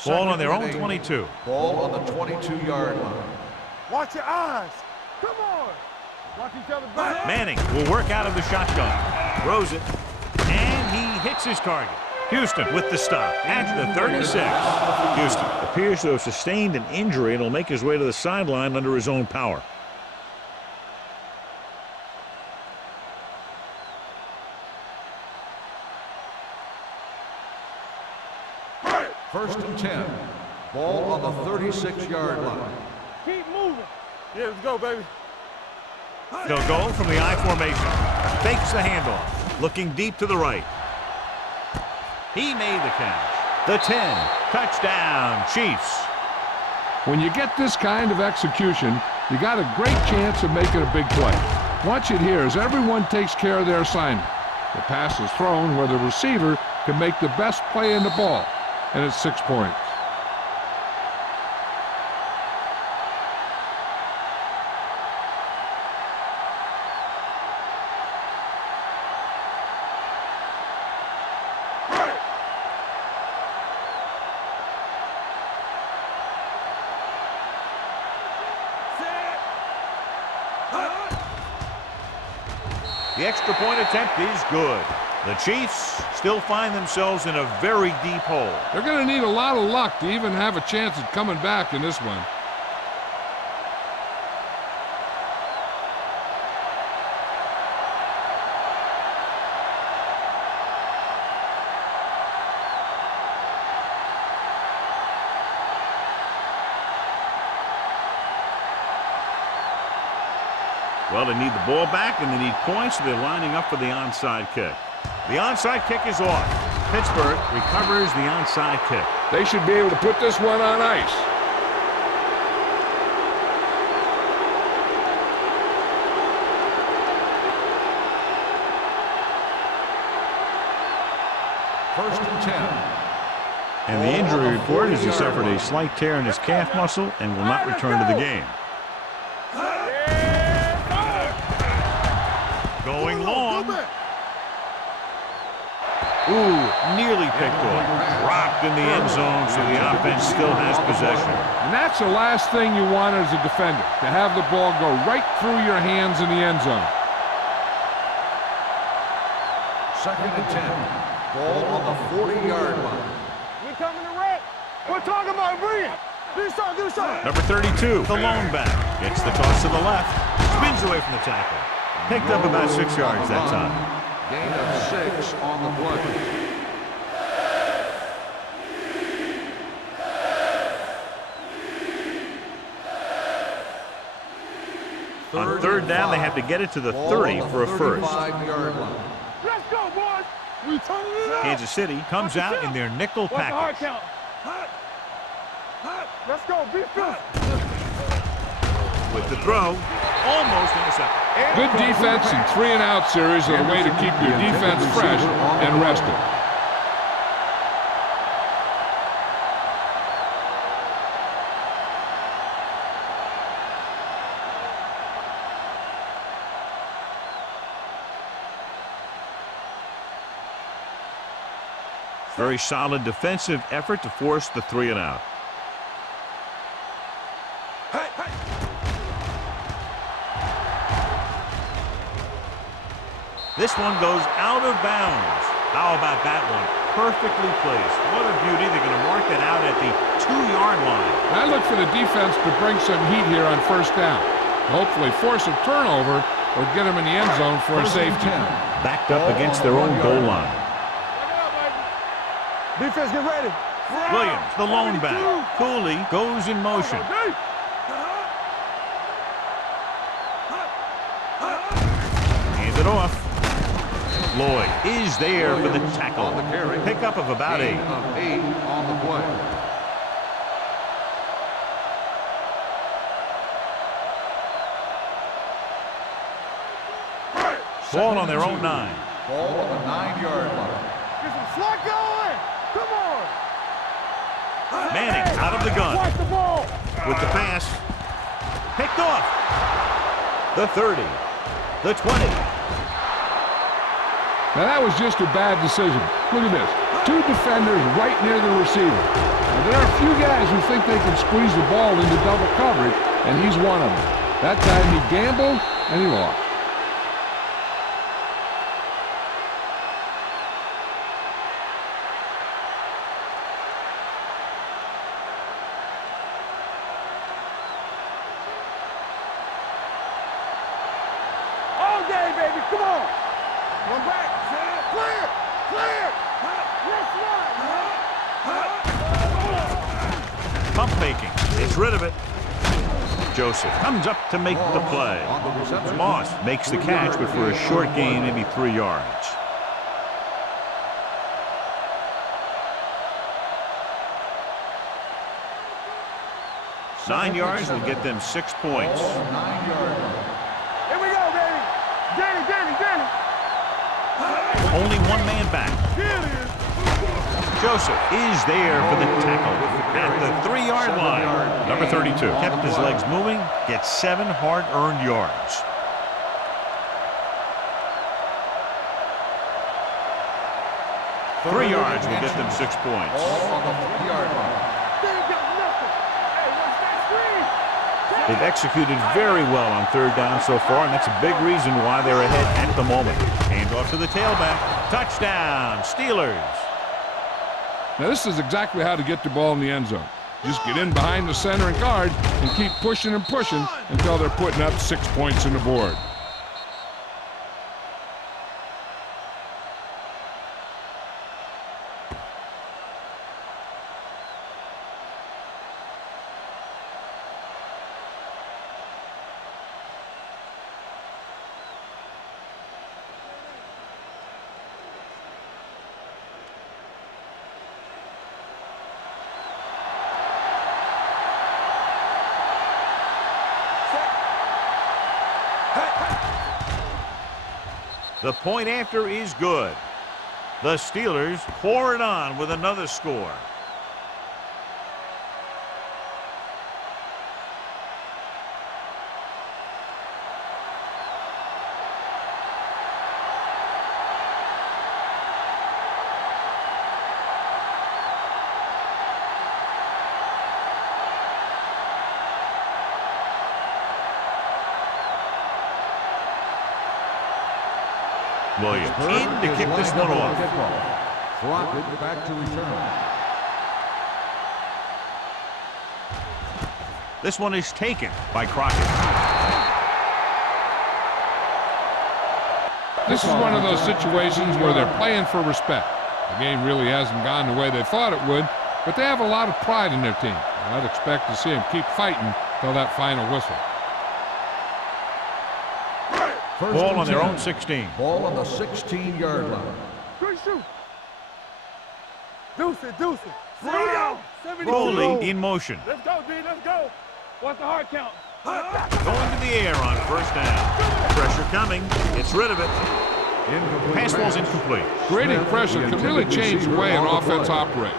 Ball on their own 22. Ball on the 22-yard line. Watch your eyes. Come on. Watch each other back. Manning will work out of the shotgun. Throws it. And he hits his target. Houston with the stop at the 36. Houston appears to have sustained an injury and will make his way to the sideline under his own power. First and 10. Ball on the 36-yard line. Keep moving. Yeah, let's go, baby. They'll go from the I formation. Fakes the handoff. Looking deep to the right. He made the catch. The 10. Touchdown, Chiefs. When you get this kind of execution, you got a great chance of making a big play. Watch it here as everyone takes care of their assignment. The pass is thrown where the receiver can make the best play in the ball, and it's 6 points. The extra point attempt is good. The Chiefs still find themselves in a very deep hole. They're going to need a lot of luck to even have a chance at coming back in this one. Well, they need the ball back and they need points, so they're lining up for the onside kick. The onside kick is off. Pittsburgh recovers the onside kick. They should be able to put this one on ice. First and 10. And the injury report is he suffered a slight tear in his calf muscle and will not return to the game. Going long. Ooh, nearly picked off. Dropped in the end zone, so the offense still has possession. And that's the last thing you want as a defender, to have the ball go right through your hands in the end zone. 2nd and 10. Ball on the 40-yard line. We coming to wreck. We're talking about brilliant. Do something. Number 32, the lone back. Gets the toss to the left. Spins away from the tackle. Picked up about 6 yards that time. Gain of 6 on the play. On 3rd down, they have to get it to the 30 for a first. 35-yard line. Let's go, boys. We turning it up. Kansas City comes out in their nickel What's the hard package. count? Let's go. Be fierce. With the throw, almost intercepted. Good defense and 3-and-out series are the way to keep your defense fresh and rested. Very solid defensive effort to force the 3-and-out. This one goes out of bounds. How about that one? Perfectly placed. What a beauty. They're going to mark it out at the 2-yard line. I look for the defense to bring some heat here on 1st down. Hopefully force a turnover or get them in the end zone for a safety. Backed up against their own goal line. Defense, get ready. Williams, the lone back. Cooley goes in motion. Hands it off. Lloyd is there for the tackle. Pickup of about 8. Gain of 8 on the play. Ball on their own 9. Ball on the 9-yard line. Get some slack going. Come on. Manning out of the gun. Watch the ball. With the pass. Picked off. The 30. The 20. Now that was just a bad decision. Look at this. 2 defenders right near the receiver. Now, there are a few guys who think they can squeeze the ball into double coverage, and he's one of them. That time he gambled, and he lost. All day, baby. Come on. One back. Clear. Clear. Let's Pump faking. Gets rid of it. Joseph comes up to make the play. Moss makes the catch, but for a short gain, maybe 3 yards. Nine yards will get them 6 points. 9-yard line. Here we go, baby. Danny. Only one man back. Here it is. Joseph is there for the tackle at the 3-yard line. Number 32 kept his legs moving, gets 7 hard-earned yards. Three yards will get them 6 points. Ball on the 3-yard line. They ain't got nothing. Hey, what's that screen? They've executed very well on 3rd down so far, and that's a big reason why they're ahead at the moment. Hand off to the tailback. Touchdown, Steelers. Now this is exactly how to get the ball in the end zone. Just get in behind the center and guard and keep pushing and pushing until they're putting up 6 points on the board. The point after is good. The Steelers pour it on with another score. Williams in to kick this one off. Crockett back to return. This one is taken by Crockett. This is one of those situations where they're playing for respect. The game really hasn't gone the way they thought it would, but they have a lot of pride in their team. I'd expect to see them keep fighting till that final whistle. Ball on their own 16. Ball on the 16-yard line. Good shoot. Deuce it, deuce it. Here we go. 72. Rolling in motion. Let's go, D, let's go. What's the hard count? Going to the air on first down. Pressure coming. Gets rid of it. Pass ball's incomplete. Creating pressure can really change the way an offense operates.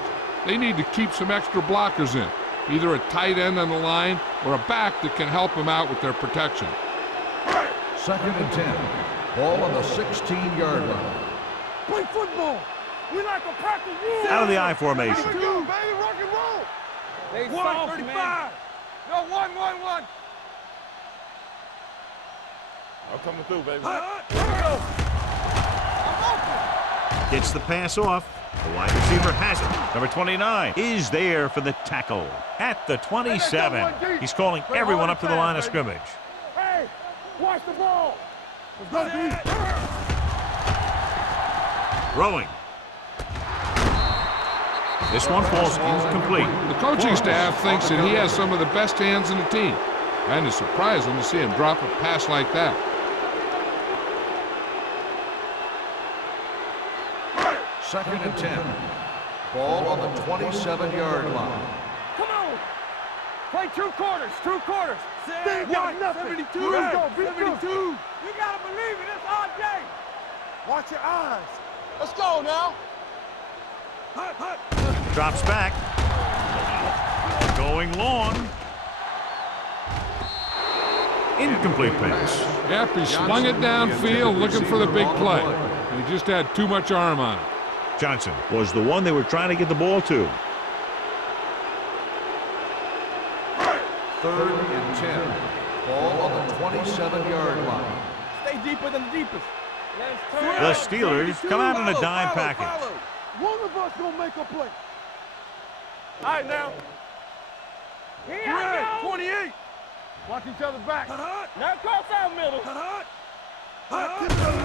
They need to keep some extra blockers in, either a tight end on the line or a back that can help them out with their protection. 2nd and 10. Ball on the 16-yard line. Play football. We like to practice rules. Out of the I formation. Here we go, baby, rock and roll. They 135. No, 1-1-1. I'm coming through, baby. Here we go. Gets the pass off. The wide receiver has it. Number 29 is there for the tackle at the 27. He's calling everyone up to the line of scrimmage. Hey, watch the ball. Let's go, D. Throwing. This one falls incomplete. The coaching staff thinks that he has some of the best hands in the team. And it's surprising to see him drop a pass like that. 2nd and 10. Ball on the 27-yard line. Come on. Play 2 quarters, 2 quarters. They got nothing. 72. Let's go, 72. You got to believe it. It's our day. Watch your eyes. Let's go now. Drops back. Going long. Incomplete pass. Yep, he slung it downfield looking for the big play. He just had too much arm on it. Johnson was the one they were trying to get the ball to. 3rd and 10. Ball on the 27-yard line. Stay deeper than the deepest. The Steelers come out in a dime package. One of us gonna make a play. All right, now. Here 28. Watch each other's back. Now cross out middle.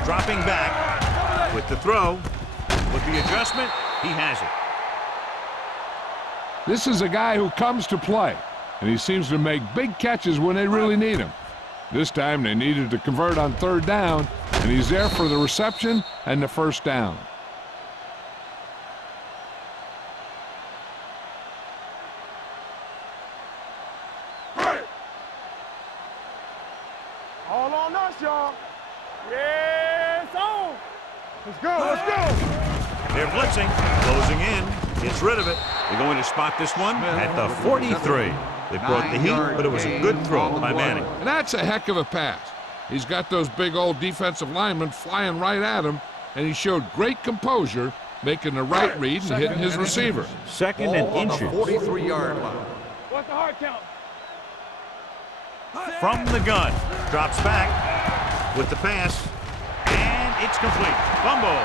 Dropping back with the throw. With the adjustment, he has it. This is a guy who comes to play, and he seems to make big catches when they really need him. This time they needed to convert on 3rd down, and he's there for the reception and the 1st down. All on us, y'all. Yes, on. Let's go, let's go. They're blitzing, closing in, gets rid of it. They're going to spot this one at the 43. They brought the heat, but it was a good throw by Manning. And that's a heck of a pass. He's got those big old defensive linemen flying right at him, and he showed great composure, making the right read and hitting his receiver. 2nd and inches. 43-yard line. What's the hard count? From the gun. Drops back with the pass. And it's complete. Fumble.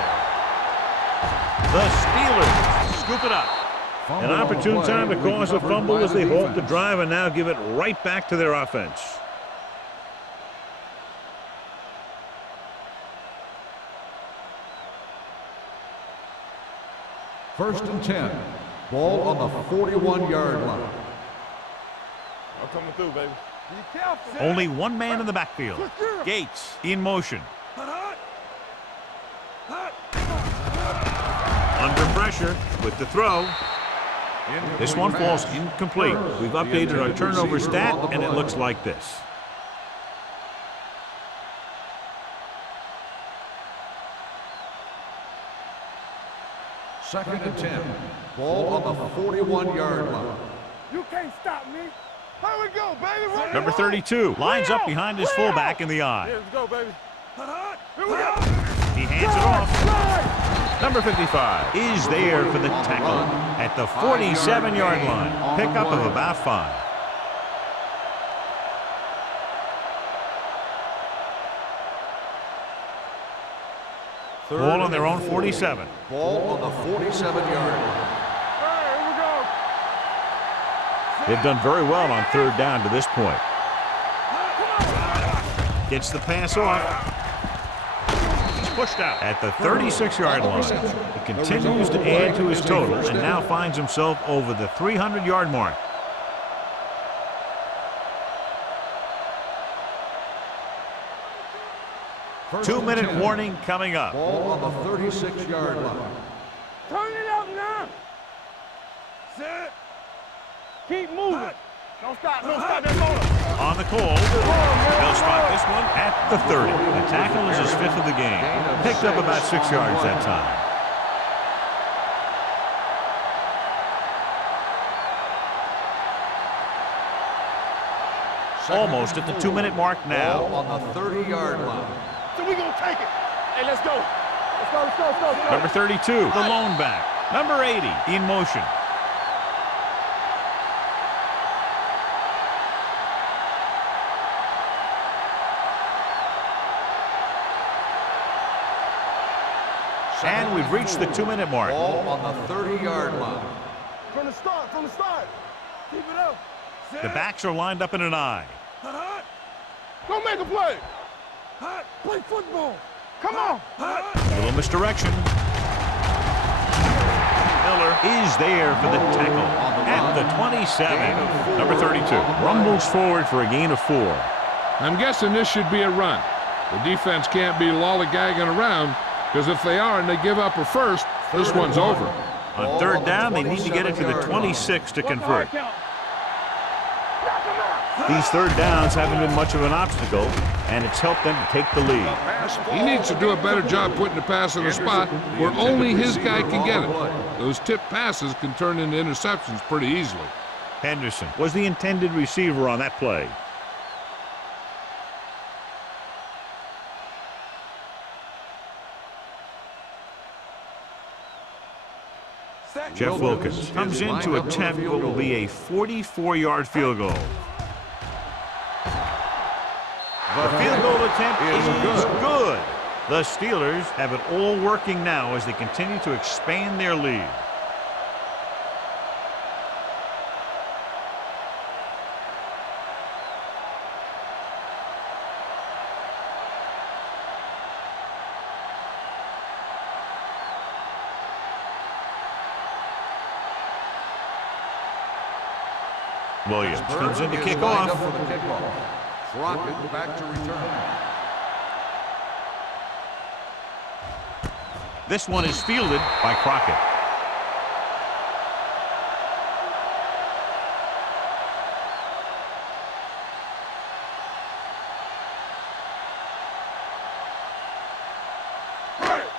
The Steelers scoop it up. An opportune time to cause a fumble as they halt the drive and now give it right back to their offense. First and 10. Ball on the 41-yard line. I'm coming through, baby. Be careful. Only one man in the backfield. Gates in motion. Under pressure with the throw. This one falls incomplete. We've updated our turnover stat, and it looks like this. Second and 10. Ball on the 41-yard line. You can't stop me. Here we go, baby. Run Number 32 lines up behind his fullback in the eye. Let's go, baby. Here we go. He hands it off. Number 55 is there for the tackle at the 47-yard line. Pickup of about 5. Ball on their own 47. Ball on the 47-yard line. Here we go. They've done very well on third down to this point. Gets the pass off. He's pushed out at the 36-yard line. He continues to add to his total and now finds himself over the 300-yard mark. Two-minute warning coming up. Ball on the 36-yard line. Turn it up now. Sit. Keep moving. Don't stop. Don't stop that motor. On the call, they'll spot this one at the 30. The tackle is his fifth of the game. Picked up about 6 yards that time. Almost at the 2-minute mark now. Ball on the 30-yard line. So we gonna take it. Hey, let's go. Let's go. Let's go. Let's go. Let's go. Number 32, the lone back. Number 80, in motion. And we've reached the 2-minute mark. Ball on the 30-yard line. From the start. From the start. Keep it up. Sit. The backs are lined up in an eye. Go make a play. Play football. Come on. A little misdirection. Miller is there for the tackle at the 27. Number 32 rumbles forward for a gain of 4. I'm guessing this should be a run. The defense can't be lollygagging around, because if they are and they give up a first, this one's over. On third down, they need to get it to the 26 to convert. These third downs haven't been much of an obstacle, and it's helped them to take the lead. He needs to do a better job putting the pass in a spot where only his guy can get it. Those tip passes can turn into interceptions pretty easily. Henderson was the intended receiver on that play. Jeff Wilkins comes in to attempt what will be a 44-yard field goal. The field goal attempt is good. The Steelers have it all working now as they continue to expand their lead. Williams comes in to kick off. Crockett back to return. This one is fielded by Crockett.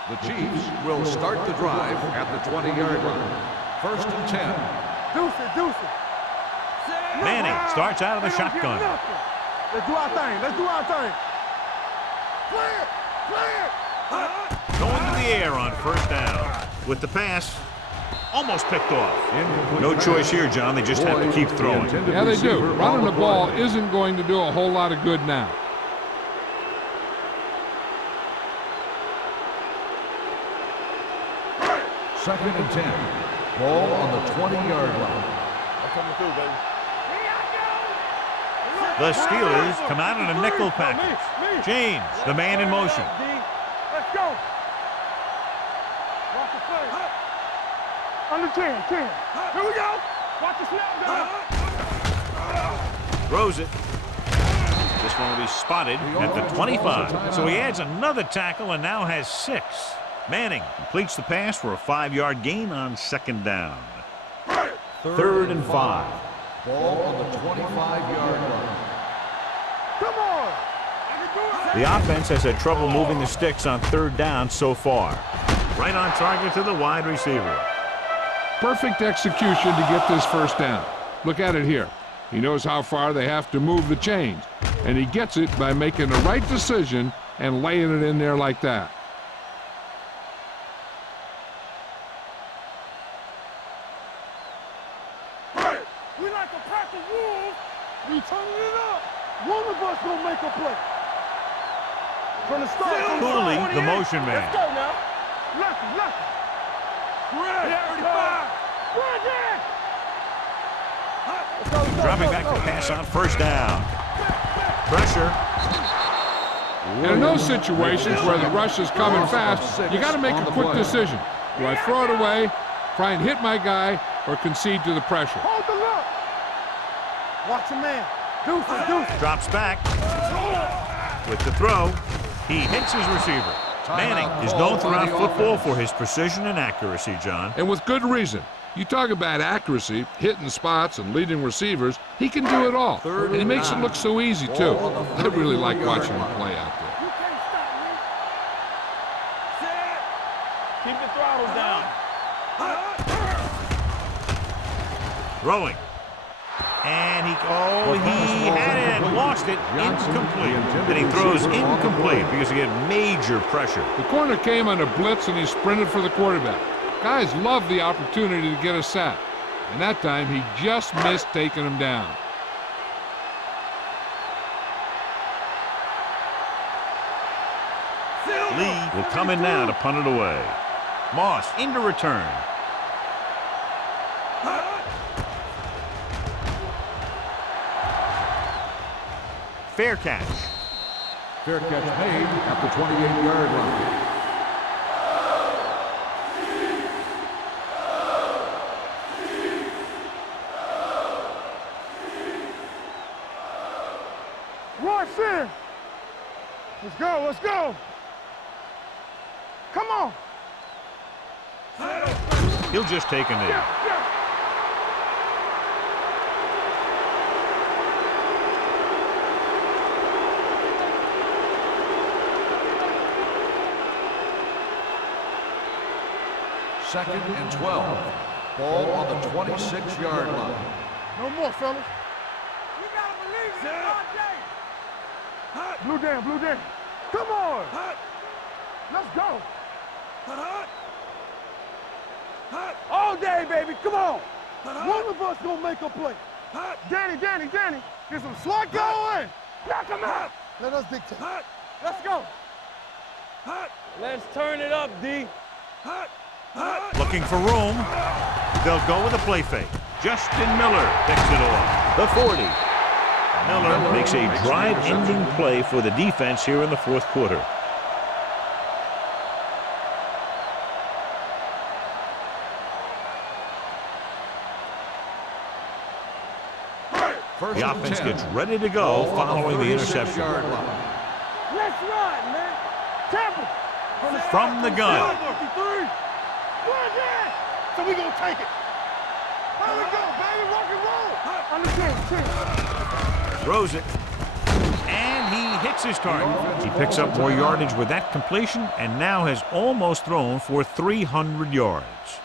The Chiefs will start the drive at the 20-yard line. 1st and 10. Deuce it. Deuce it. Manning starts out of the shotgun. Let's do our thing. Let's do our thing. Play it. Play it. Going to the air on first down. With the pass, almost picked off. No choice here, John. They just have to keep throwing. Yeah, they do. Running the ball isn't going to do a whole lot of good now. Second and 10. Ball on the 20-yard line. Coming through, baby. The Steelers come out in a nickel package. James, the man in motion. Let's go. Watch the play. Under 10. Here we go. Watch the snap down. Throws it. This one will be spotted at the 25. So he adds another tackle and now has 6. Manning completes the pass for a 5-yard gain on second down. 3rd and 5. Ball on the 25-yard line. Come on. The offense has had trouble moving the sticks on third down so far. Right on target to the wide receiver. Perfect execution to get this first down. Look at it here. He knows how far they have to move the chains, and he gets it by making the right decision and laying it in there like that. We like a pack of wolves. We turning it up. One of us gonna make a play. From the start. Cooley, the motion man. Let's go now. Left. Dropping back to pass on first down. Pressure. And in those situations where the rush is coming fast, you got to make a quick decision. Do I throw it away, try and hit my guy, or concede to the pressure? Hold the look. Watch your man. Deuces. Drops back. With the throw, he hits his receiver. Manning is known throughout football for his precision and accuracy, John. And with good reason. You talk about accuracy, hitting spots, and leading receivers, he can do it all. And he makes it look so easy, too. I really like watching him play out there. You can't stop me. Set. Keep the throttle down. Throwing. And he had it and lost it. Incomplete. And he throws incomplete because he had major pressure. The corner came on a blitz, and he sprinted for the quarterback. Guys love the opportunity to get a sack. And that time, he just missed taking him down. Lee will come in now to punt it away. Moss into return. Fair catch. Fair catch made at the 28-yard line. Rush in. Let's go. Come on. He'll just take a knee. Second and 12. Ball on the 26-yard line. No more, fellas. You gotta believe it, RJ. Blue down. Come on. Let's go. All day, baby. Come on. One of us gonna make a play. Danny. Get some slot going. Knock him out. Let us dictate. Let's go. Let's turn it up, D. Looking for room. They'll go with a play fake. Justin Miller picks it off. The 40. Miller makes a drive-ending play for the defense here in the fourth quarter. The offense gets ready to go following the interception. Let's run, man. Temple. From the gun. So we gonna take it. Here we go, baby. Rock and roll. On the 10. Throws it. And he hits his target. He picks up more yardage with that completion and now has almost thrown for 300 yards.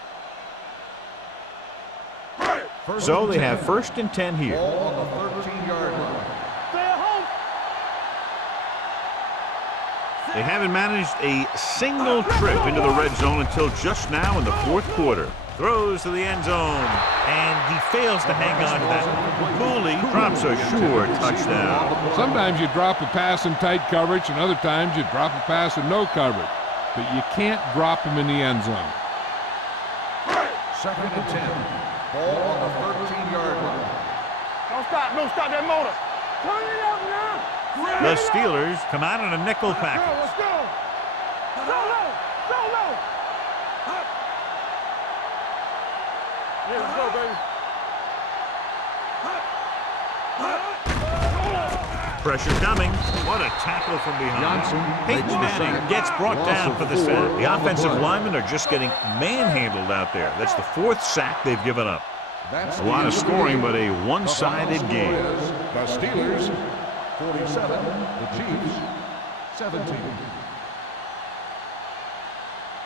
So they have first and 10 here. Ball on the 13-yard line. Stay at home. They haven't managed a single trip into the red zone until just now in the fourth quarter. Throws to the end zone, and he fails to hang on to that. Cooley drops a sure touchdown. Sometimes you drop a pass in tight coverage, and other times you drop a pass in no coverage. But you can't drop him in the end zone. Second and 10. Ball on the 13-yard line. Don't stop that motor. Turn it up now. The Steelers come out in a nickel package. Let's go. Solo. Yeah, let's go, baby. Pressure coming. What a tackle from behind. Peyton Manning gets brought down for the sack. The offensive linemen are just getting manhandled out there. That's the fourth sack they've given up. A lot of scoring, but a one-sided game. The Steelers, 47. The Chiefs, 17.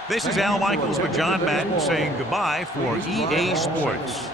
This is Al Michaels with John Madden saying goodbye for EA Sports.